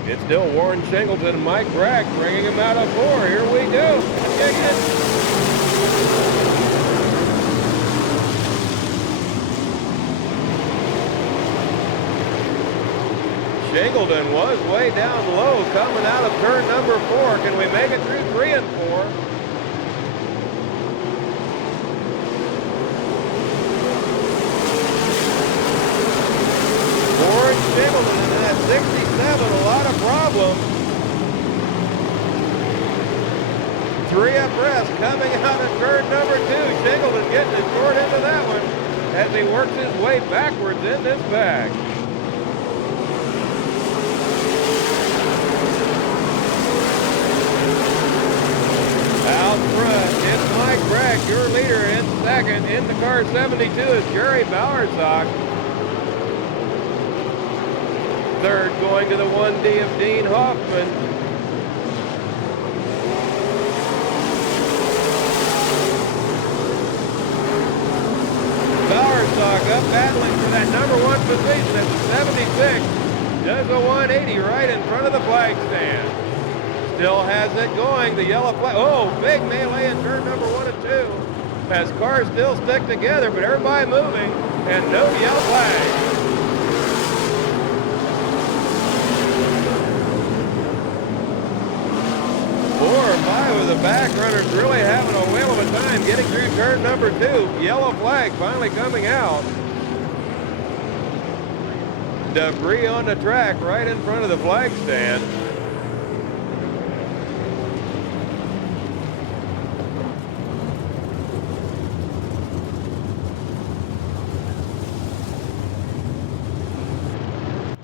It's still Warren Shingleton and Mike Brack bringing him out of 4. Here we go. Kick it. Shingleton was way down low coming out of turn number 4. Can we make it through 3 and 4? Warren Shingleton in that 67, a lot of problems. 3 abreast coming out of turn number 2. Shingleton getting the short end of that one as he works his way backwards in this bag. Out front, it's Mike Bragg, your leader in second. In the car 72 is Jerry Bowersock. Third going to the 1D of Dean Hoffman. Bowersock up battling for that number 1 position at the 76. Does a 180 right in front of the flag stand. Still has it going, the yellow flag. Oh, big melee in turn number 1 and 2. As cars still stick together, but everybody moving, and no yellow flag. 4 or 5 of the back runners really having a whale of a time getting through turn number 2. Yellow flag finally coming out. Debris on the track right in front of the flag stand.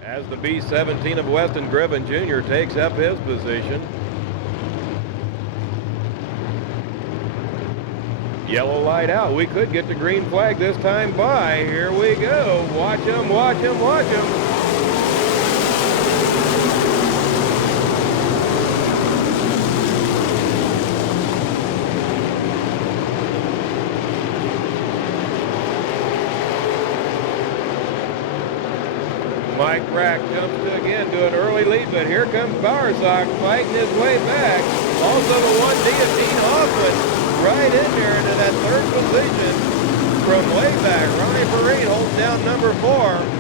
As the B-17 of Weston Griffin Jr. takes up his position. Yellow light out. We could get the green flag this time by. Here we go. Watch him, watch him, watch him. Mike Brack jumps to again to an early lead, but here comes Bowersock fighting his way back. Also the 1D of Dean Hoffman right in there into that third position from way back. Ronnie Perrine holds down number 4.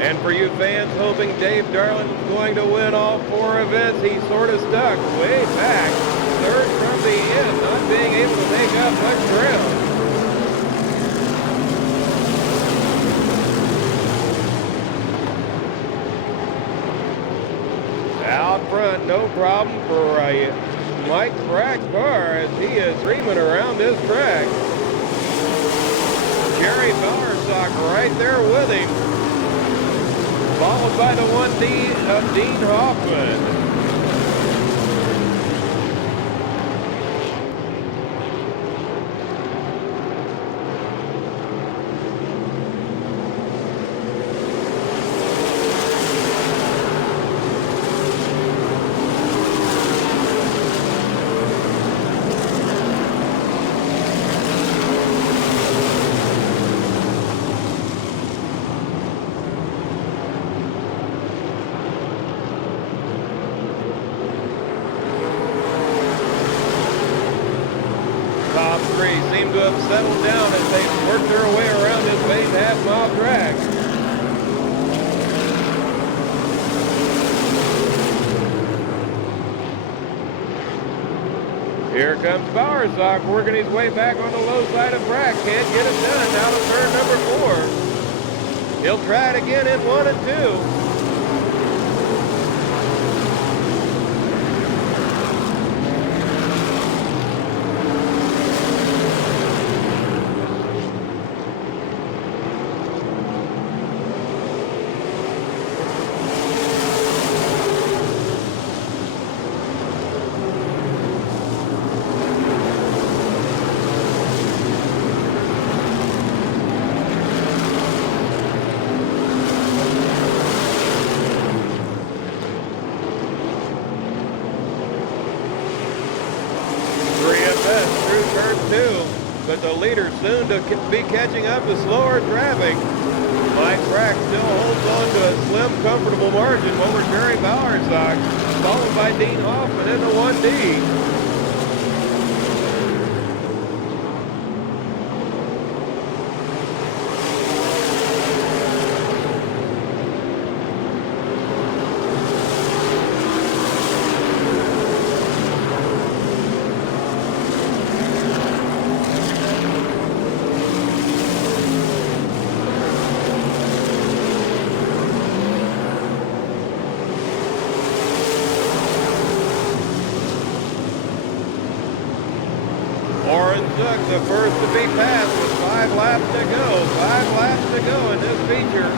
And for you fans hoping Dave Darlin was going to win all 4 events, he sort of stuck way back, third from the end, not being able to make up much ground. Out front, no problem for Mike Brack's car as he is reaming around this track. Jerry Bowersock right there with him, followed by the 1D of Dean Hoffman. Top 3 seem to have settled down as they work their way around this main half-mile track. Here comes Bowersock working his way back on the low side of Brack. Can't get it done out of turn number 4. He'll try it again in 1 and 2. Through turn 2, but the leader soon to be catching up to slower traffic. Mike Brack still holds on to a slim, comfortable margin over Jerry Bowersock, followed by Dean Hoffman in the 1D. The first to be passed with 5 laps to go. 5 laps to go in this feature.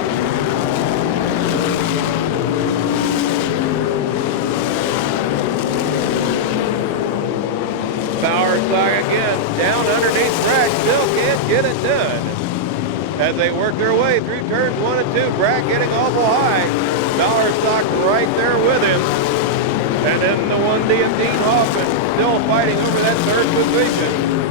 Bowersock again down underneath Brack, still can't get it done. As they work their way through turns 1 and 2, Brack getting awful high. Bowersock right there with him. And then the 1D of Dean Hoffman still fighting over that third position.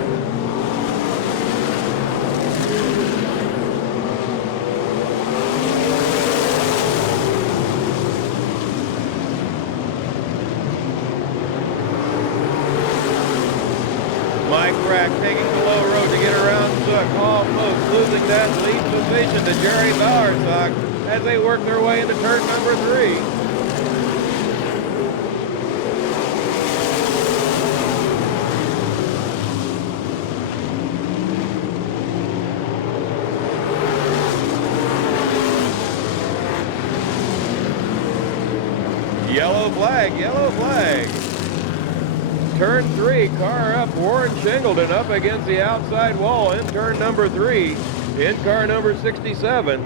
Mike Brack taking the low road to get around Zook, almost losing that lead position to Jerry Bowersock as they work their way into turn number 3. Yellow flag, yellow flag. Turn 3, car up, Warren Shingleton up against the outside wall in turn number 3, in car number 67.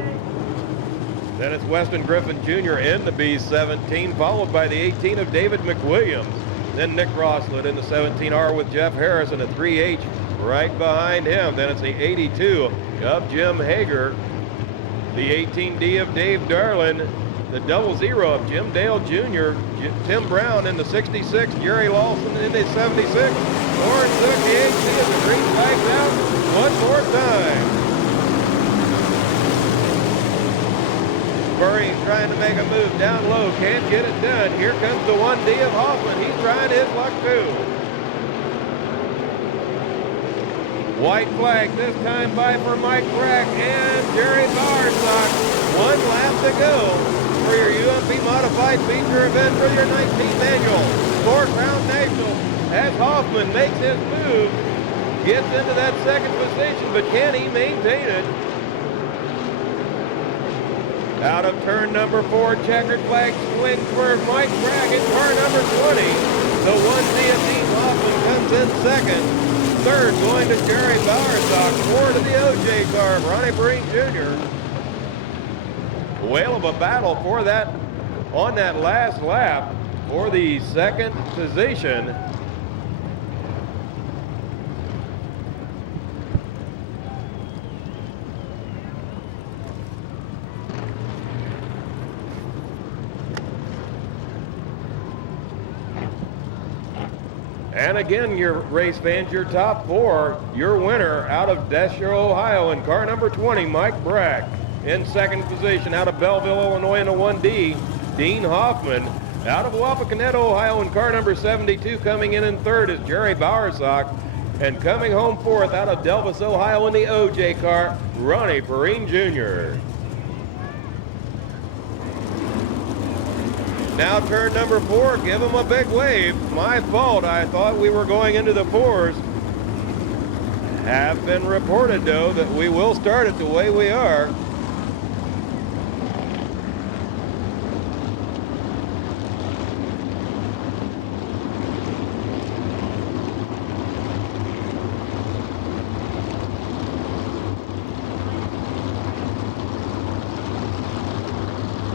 Then it's Weston Griffin Jr. in the B17, followed by the 18 of David McWilliams. Then Nick Rosslet in the 17R with Jeff Harris and a 3H right behind him. Then it's the 82 of Jim Hager, the 18D of Dave Darlin, the 00 of Jim Dale Jr., Tim Brown in the 66, Jerry Lawson in the 76. Warren Zook, AHC as the green flags out one more time. Murray trying to make a move down low, can't get it done. Here comes the 1D of Hoffman. He's trying his luck too. White flag this time by for Mike Brack and Jerry Bowersock. 1 lap to to go for your UMP modified feature event for your 19th annual 4-Crown National as Hoffman makes his move, gets into that second position, but can he maintain it? Out of turn number 4, checkered flag swing for Mike Bragg in car number 20. The 1D of Dean Hoffman comes in second. Third going to Jerry Bowersock. 4 to the OJ car, Ronnie Breen Jr. Whale of a battle for that on that last lap for the second position. And again, your race fans, your top 4, your winner out of Desher, Ohio in car number 20, Mike Bragg. In second position out of Belleville, Illinois in a 1D, Dean Hoffman. Out of Wapakoneta, Ohio in car number 72, coming in third is Jerry Bowersock. And coming home fourth out of Delvis, Ohio in the OJ car, Ronnie Perrine Jr. Now turn number 4, give him a big wave. My fault, I thought we were going into the 4s. Have been reported though that we will start it the way we are.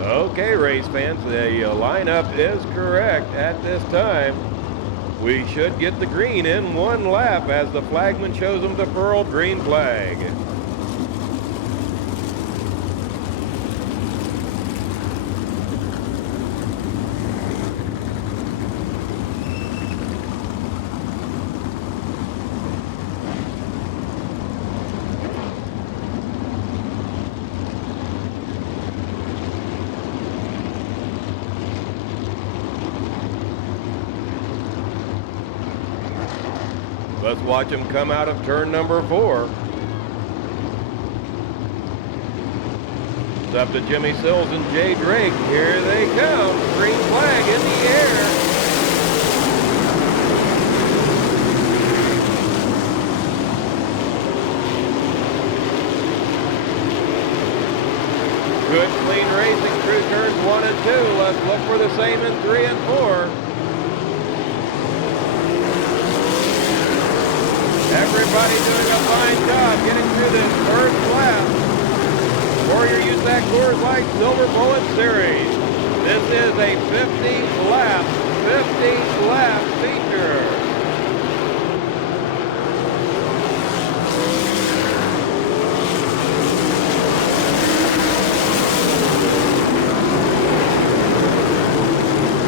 Okay, race fans, the lineup is correct at this time. We should get the green in one lap as the flagman shows them the furled green flag. Let's watch them come out of turn number 4. It's up to Jimmy Sills and Jay Drake. Here they come. Green flag in the air. Good clean racing through turns 1 and 2. Let's look for the same in 3 and 4. Everybody doing a fine job getting through this first lap for your USAC Coors Light Silver Bullet Series. This is a 50-lap feature.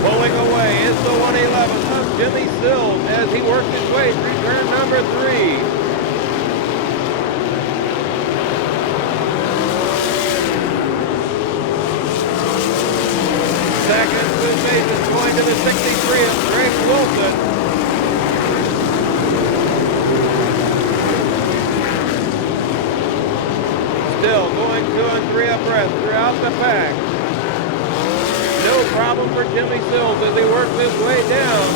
Pulling away is the 111 of Jimmy Sills as he works his way through turn number 3. Second position going to the 63 of Greg Wilson. Still going 2 and 3 abreast throughout the pack. No problem for Jimmy Sills as he works his way down.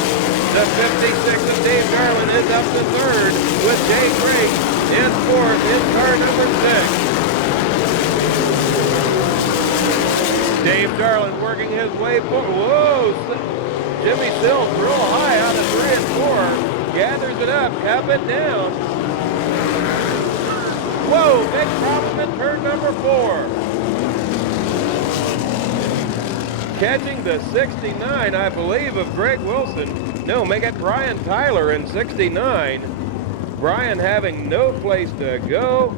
The 56 of Dave Garland is up to third with Jay Drake in fourth in car number 6. Dave Garland working his way forward. Whoa! Jimmy Sills real high out of 3 and 4. Gathers it up, up and down. Whoa! Big problem in turn number 4. Catching the 69, I believe, of Greg Wilson. No, make it Brian Tyler in 69. Brian having no place to go.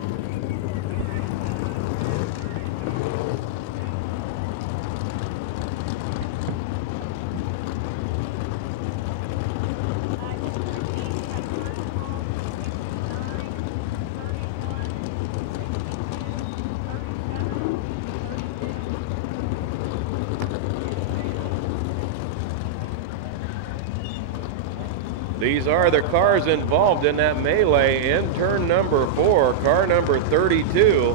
These are the cars involved in that melee in turn number 4, car number 32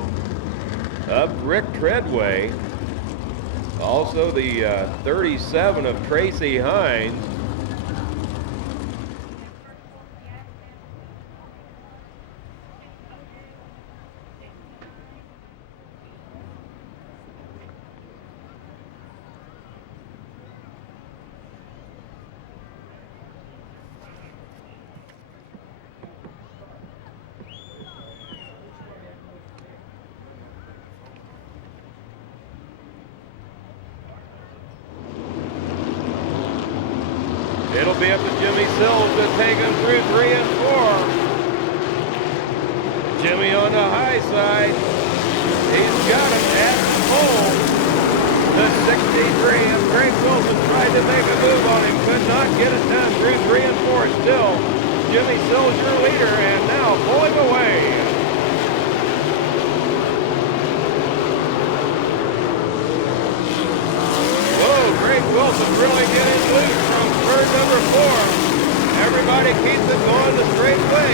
of Rick Treadway. Also the 37 of Tracy Hines. It'll be up to Jimmy Sills to take him through 3 and 4. Jimmy on the high side. He's got him at the pole. The 63 of Greg Wilson tried to make a move on him. Could not get it done through 3 and 4 still. Jimmy Sills your leader and now pulling away. Greg Wilson really getting loose from turn number 4. Everybody keeps it going the straight way.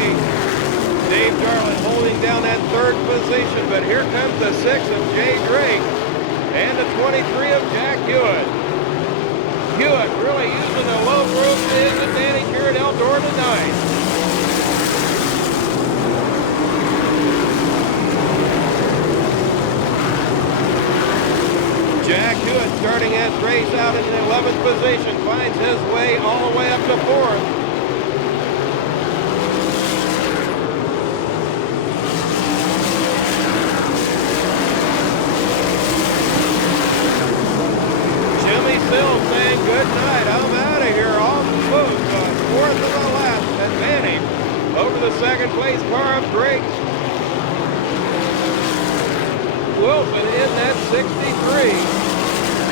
Dave Darlin holding down that 3rd position, but here comes the 6 of Jay Drake and the 23 of Jack Hewitt. Hewitt really using the low rope to his advantage here at Eldora tonight. Jack Hewitt starting his race out in the 11th position, finds his way all the way up to 4th. Jimmy Sills saying good night, I'm out of here, off the booth, 4th of the lap advantage over the 2nd place car of Drake Wilson in that 63.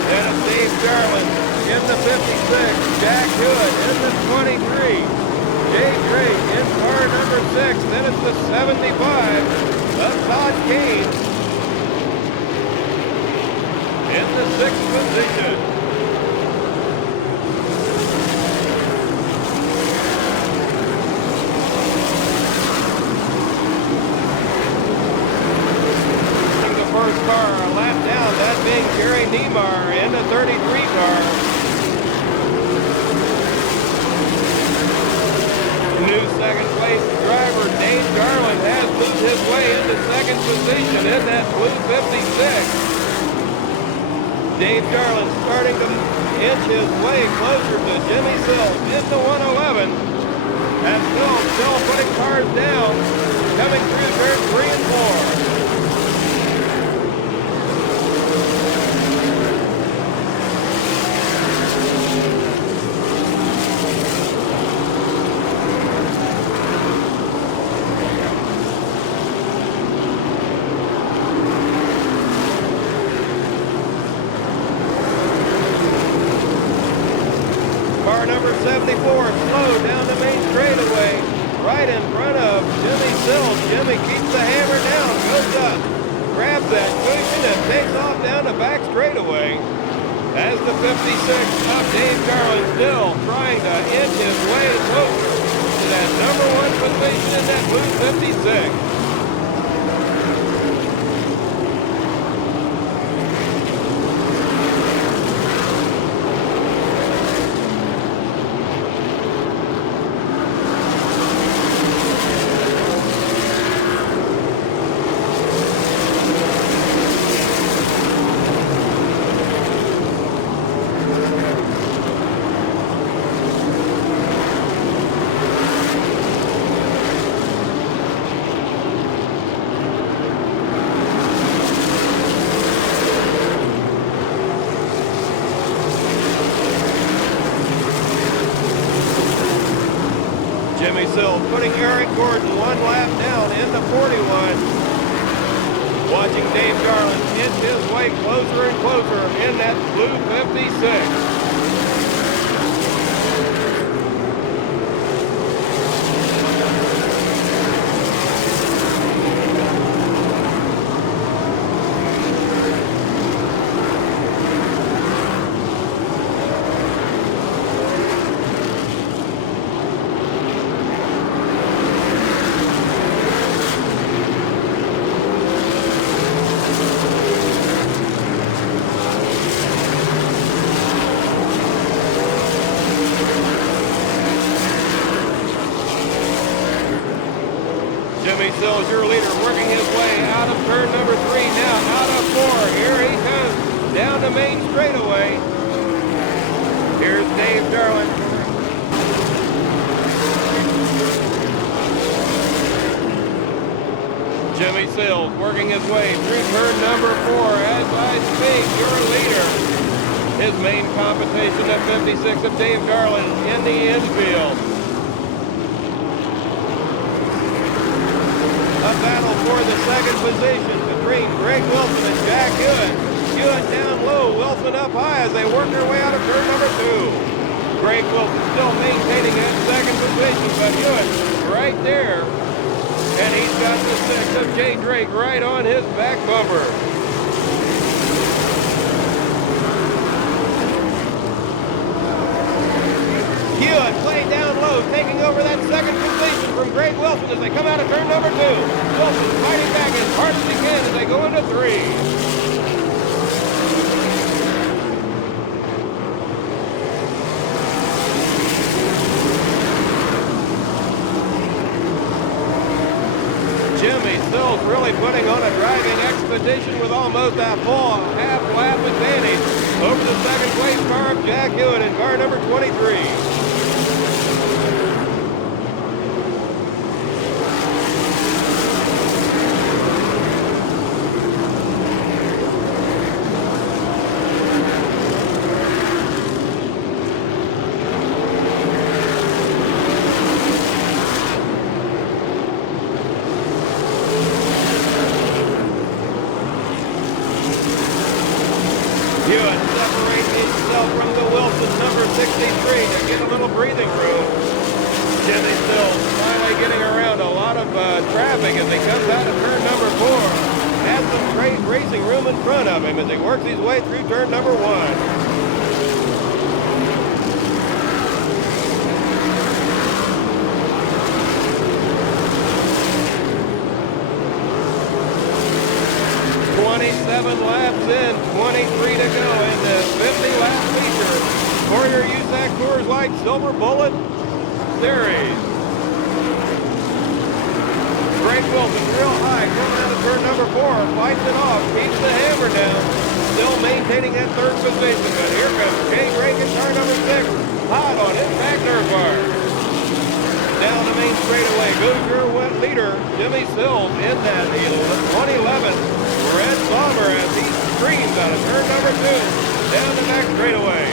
Then it's Dave Darlin in the 56. Jack Hewitt in the 23. Jay Drake in car number 6. Then it's the 75 of Todd Kane in the 6th position. First car, a lap down, that being Jerry Niemeyer in the 33 car. New 2nd place driver Dave Darlin has moved his way into 2nd position in that blue 56. Dave Darlin starting to inch his way closer to Jimmy Sills in the 111. And still putting cars down, coming through turn 3 and 4. Number 74, slow down the main straightaway, right in front of Jimmy Sills. Jimmy keeps the hammer down, goes up, grabs that cushion and takes off down the back straightaway. As the 56 of Dave Darlin still trying to inch his way closer to that number 1 position in that blue 56. Jimmy Sills putting Eric Gordon 1 lap down in the 41. Watching Dave Darlin inch his way closer and closer in that blue 56. Sills working his way through turn number 4 as I speak. Your leader. His main competition at 56 of Dave Garland in the infield. A battle for the second position between Greg Wilson and Jack Hewitt. Hewitt down low, Wilson up high as they work their way out of turn number 2. Greg Wilson still maintaining that second position, but Hewitt right there. And he's got the 6 of Jay Drake right on his back bumper. Hewitt playing down low, taking over that second position from Greg Wilson as they come out of turn number 2. Wilson fighting back as hard as he can as they go into 3. Jimmy Sills really putting on a driving expedition with almost a full half-lap advantage over the second place car of Jack Hewitt in car number 23. Hewitt separates himself from the Wilson, number 63, to get a little breathing room. Jimmy Sills finally getting around a lot of traffic as he comes out of turn number 4. Has some great racing room in front of him as he works his way through turn number 1. 27 laps in, 23 to go in the 50-lap feature for your USAC Coors Light Silver Bullet Series. Greg Wilson real high coming out of turn number 4, fights it off, keeps the hammer down, still maintaining that third position, but here comes Jay Drake in car number 6, hot on his Wagner bar. Down the main straightaway goes your leader, Jimmy Sills, in that 2011 Red Bomber as he screams out of turn number 2 down the back straightaway.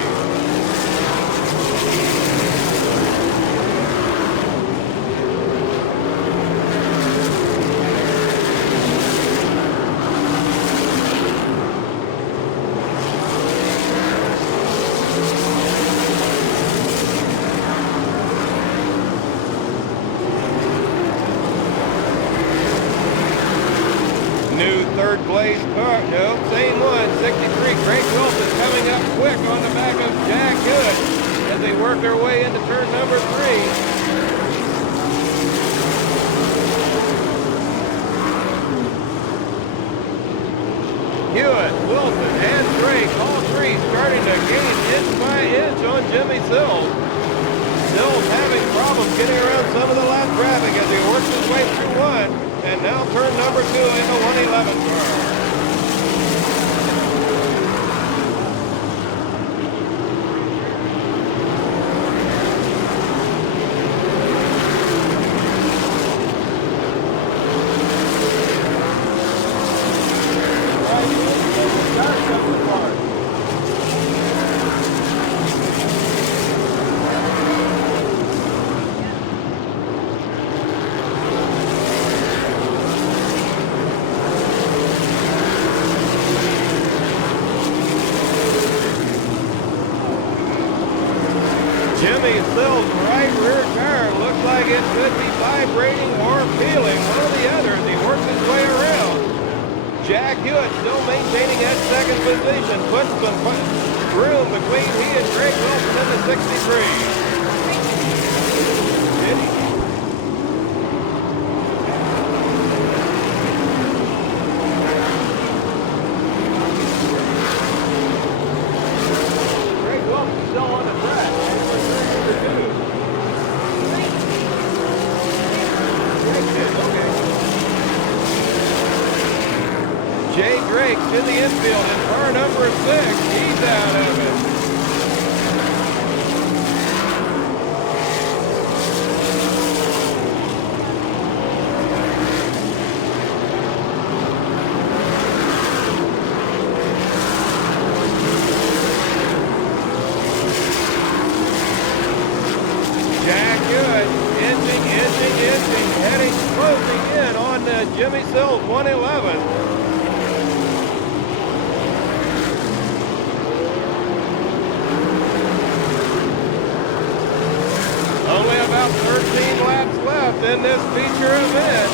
Third place car, no, same one, 63, Greg Wilson coming up quick on the back of Jack Hewitt as they work their way into turn number 3. Hewitt, Wilson, and Drake, all three starting to gain inch by inch on Jimmy Sills. Sills having problems getting around some of the lap traffic as he works his way through 1. And now turn number 2 in the 111 car. Jimmy Sills' right rear tire looks like it could be vibrating or peeling, one or the other as he works his way around. Jack Hewitt still maintaining that second position, puts some room between he and Greg Wilson in the 63. Greg Wilson still on the track. Jay Drake's in the infield in car number 6. He's out of it. in this feature event.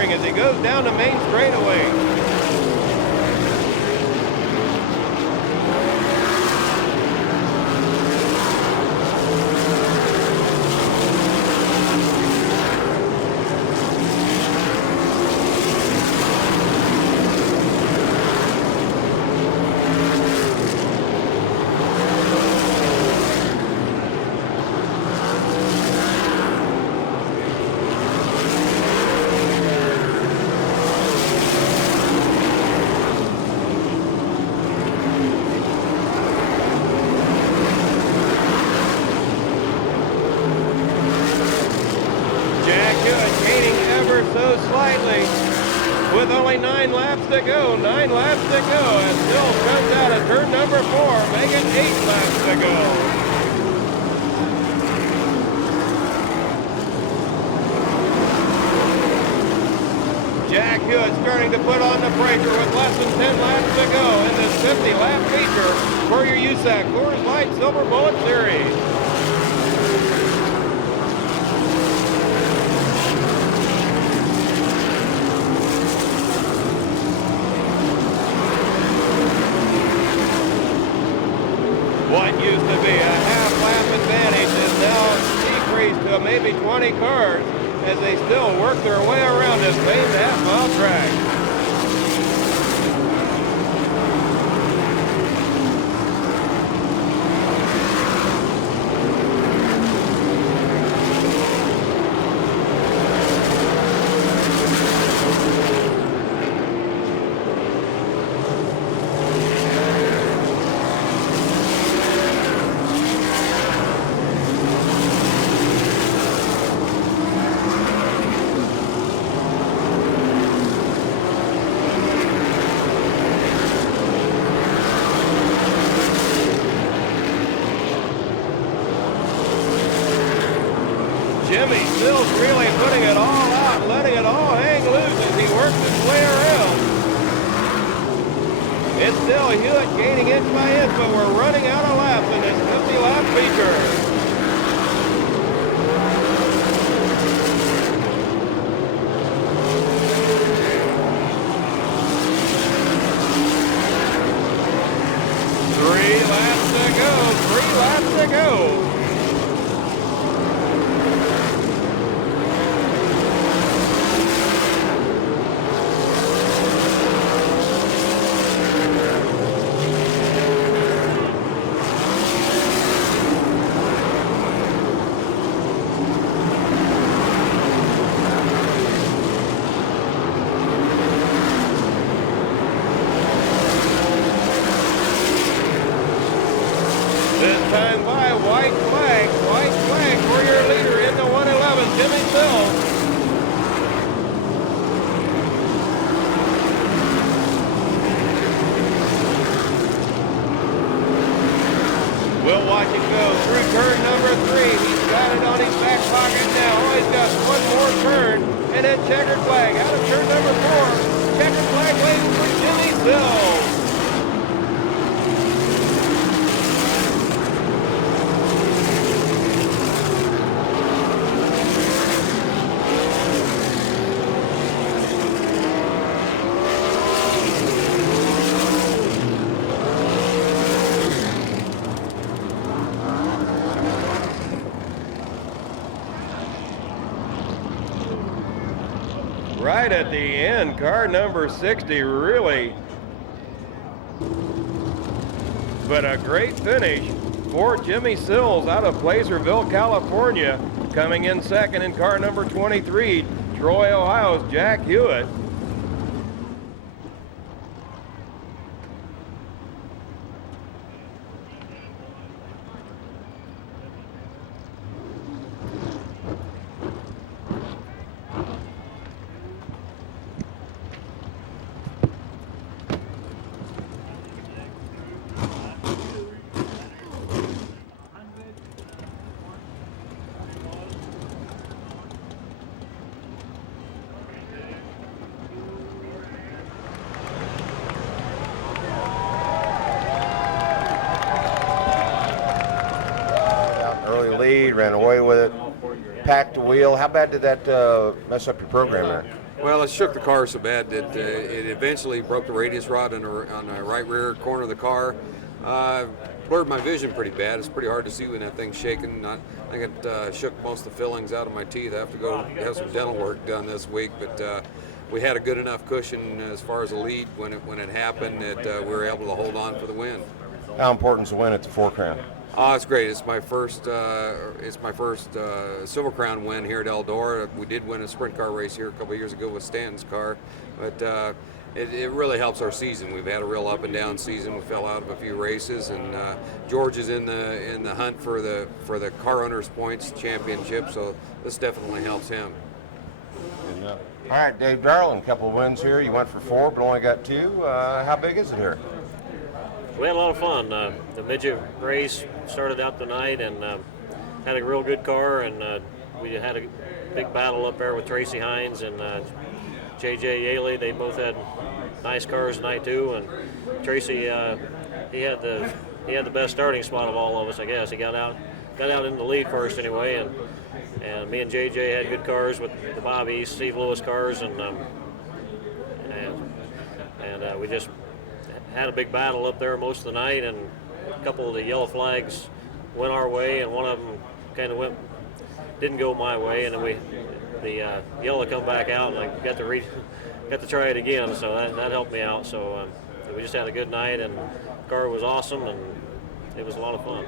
As he goes down the main straightaway. So slightly with only 9 laps to go. 9 laps to go, and still comes out of turn number 4, making 8 laps to go. Jack Hewitt starting to put on the breaker with less than 10 laps to go in this 50-lap feature for your USAC Coors Light Silver Bullet Series. What used to be a half-lap advantage is now decreased to maybe 20 cars as they still work their way around this famed half-mile track. Jimmy Sills really putting it all out, letting it all hang loose as he works his way around. It's still Hewitt gaining inch by inch, but we're running out of laps in this 50-lap feature. Three laps to go. This time by white flag for your leader in the 111, Jimmy Sills. We'll watch it go through turn number 3. He's got it on his back pocket now. Oh, he's got one more turn, and then checkered flag out of turn number 4. Checkered flag waiting for Jimmy Sills. Right at the end, car number 60 really, but a great finish for Jimmy Sills out of Placerville, California, coming in second in car number 23, Troy, Ohio's Jack Hewitt. speed, ran away with it, packed the wheel. How bad did that mess up your program there? Well, it shook the car so bad that it eventually broke the radius rod on the right rear corner of the car. Blurred my vision pretty bad. It's pretty hard to see when that thing's shaking. I think it shook most of the fillings out of my teeth. I have to go have some dental work done this week, but we had a good enough cushion as far as a lead when it happened that we were able to hold on for the win. How important is the win at the 4 Crown? Oh, it's great. It's my first Silver Crown win here at Eldora. We did win a sprint car race here a couple of years ago with Stanton's car, but it really helps our season. We've had a real up and down season. We fell out of a few races, and George is in the hunt for the car owners points championship. So this definitely helps him. All right, Dave Darling, a couple of wins here. You went for 4, but only got 2. How big is it here? We had a lot of fun. The midget race started out the night and had a real good car, and we had a big battle up there with Tracy Hines and J.J. Yaley. They both had nice cars tonight too, and Tracy he had the best starting spot of all of us, I guess. He got out in the lead first anyway, and me and J.J. had good cars with the Bobby Steve Lewis cars, and we just had a big battle up there most of the night, and a couple of the yellow flags went our way, and one of them kind of didn't go my way, and then the yellow come back out, and I got to try it again, so that helped me out. So we just had a good night, and the car was awesome, and it was a lot of fun.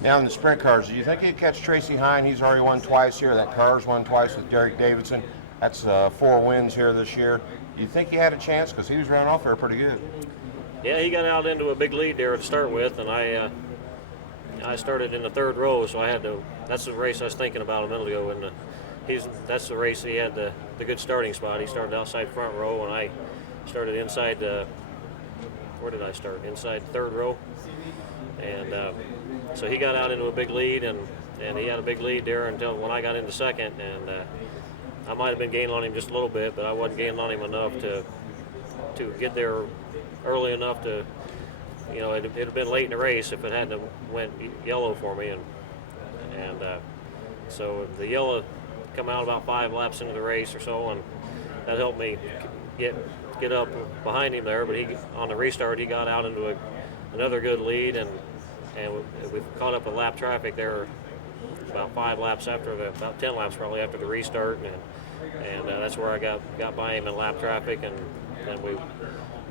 Now in the sprint cars, do you think you'd catch Tracy Hine? He's already won twice here. That car's won twice with Derek Davidson. That's 4 wins here this year. Do you think he had a chance? Because he was running off there pretty good. Yeah, he got out into a big lead there to start with, and I started in the 3rd row, so I had to. That's the race I was thinking about a minute ago, and that's the race he had the good starting spot. He started outside front row, and I started inside. Where did I start? Inside 3rd row, and so he got out into a big lead, and he had a big lead there until when I got into 2nd, and I might have been gaining on him just a little bit, but I wasn't gaining on him enough to get there early enough to, it'd have been late in the race if it hadn't went yellow for me, and so the yellow come out about 5 laps into the race or so, and that helped me get up behind him there. But on the restart, he got out into another good lead, and we caught up with lap traffic there about 5 laps about 10 laps probably after the restart, and that's where I got by him in lap traffic, and then we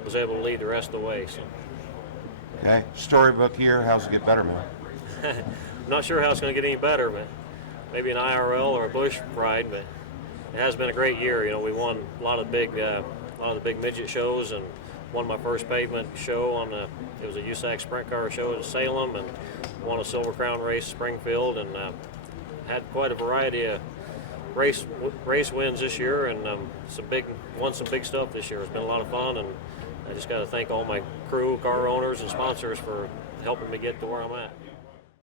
was able to lead the rest of the way. So. Okay, storybook year. How's it get better, man? I'm not sure how it's going to get any better, but maybe an IRL or a Busch ride. But it has been a great year. We won a lot of the big midget shows, and won my first pavement show it was a USAC sprint car show in Salem, and won a Silver Crown race Springfield, and had quite a variety of race wins this year, and won some big stuff this year. It's been a lot of fun, and I just got to thank all my crew, car owners, and sponsors for helping me get to where I'm at.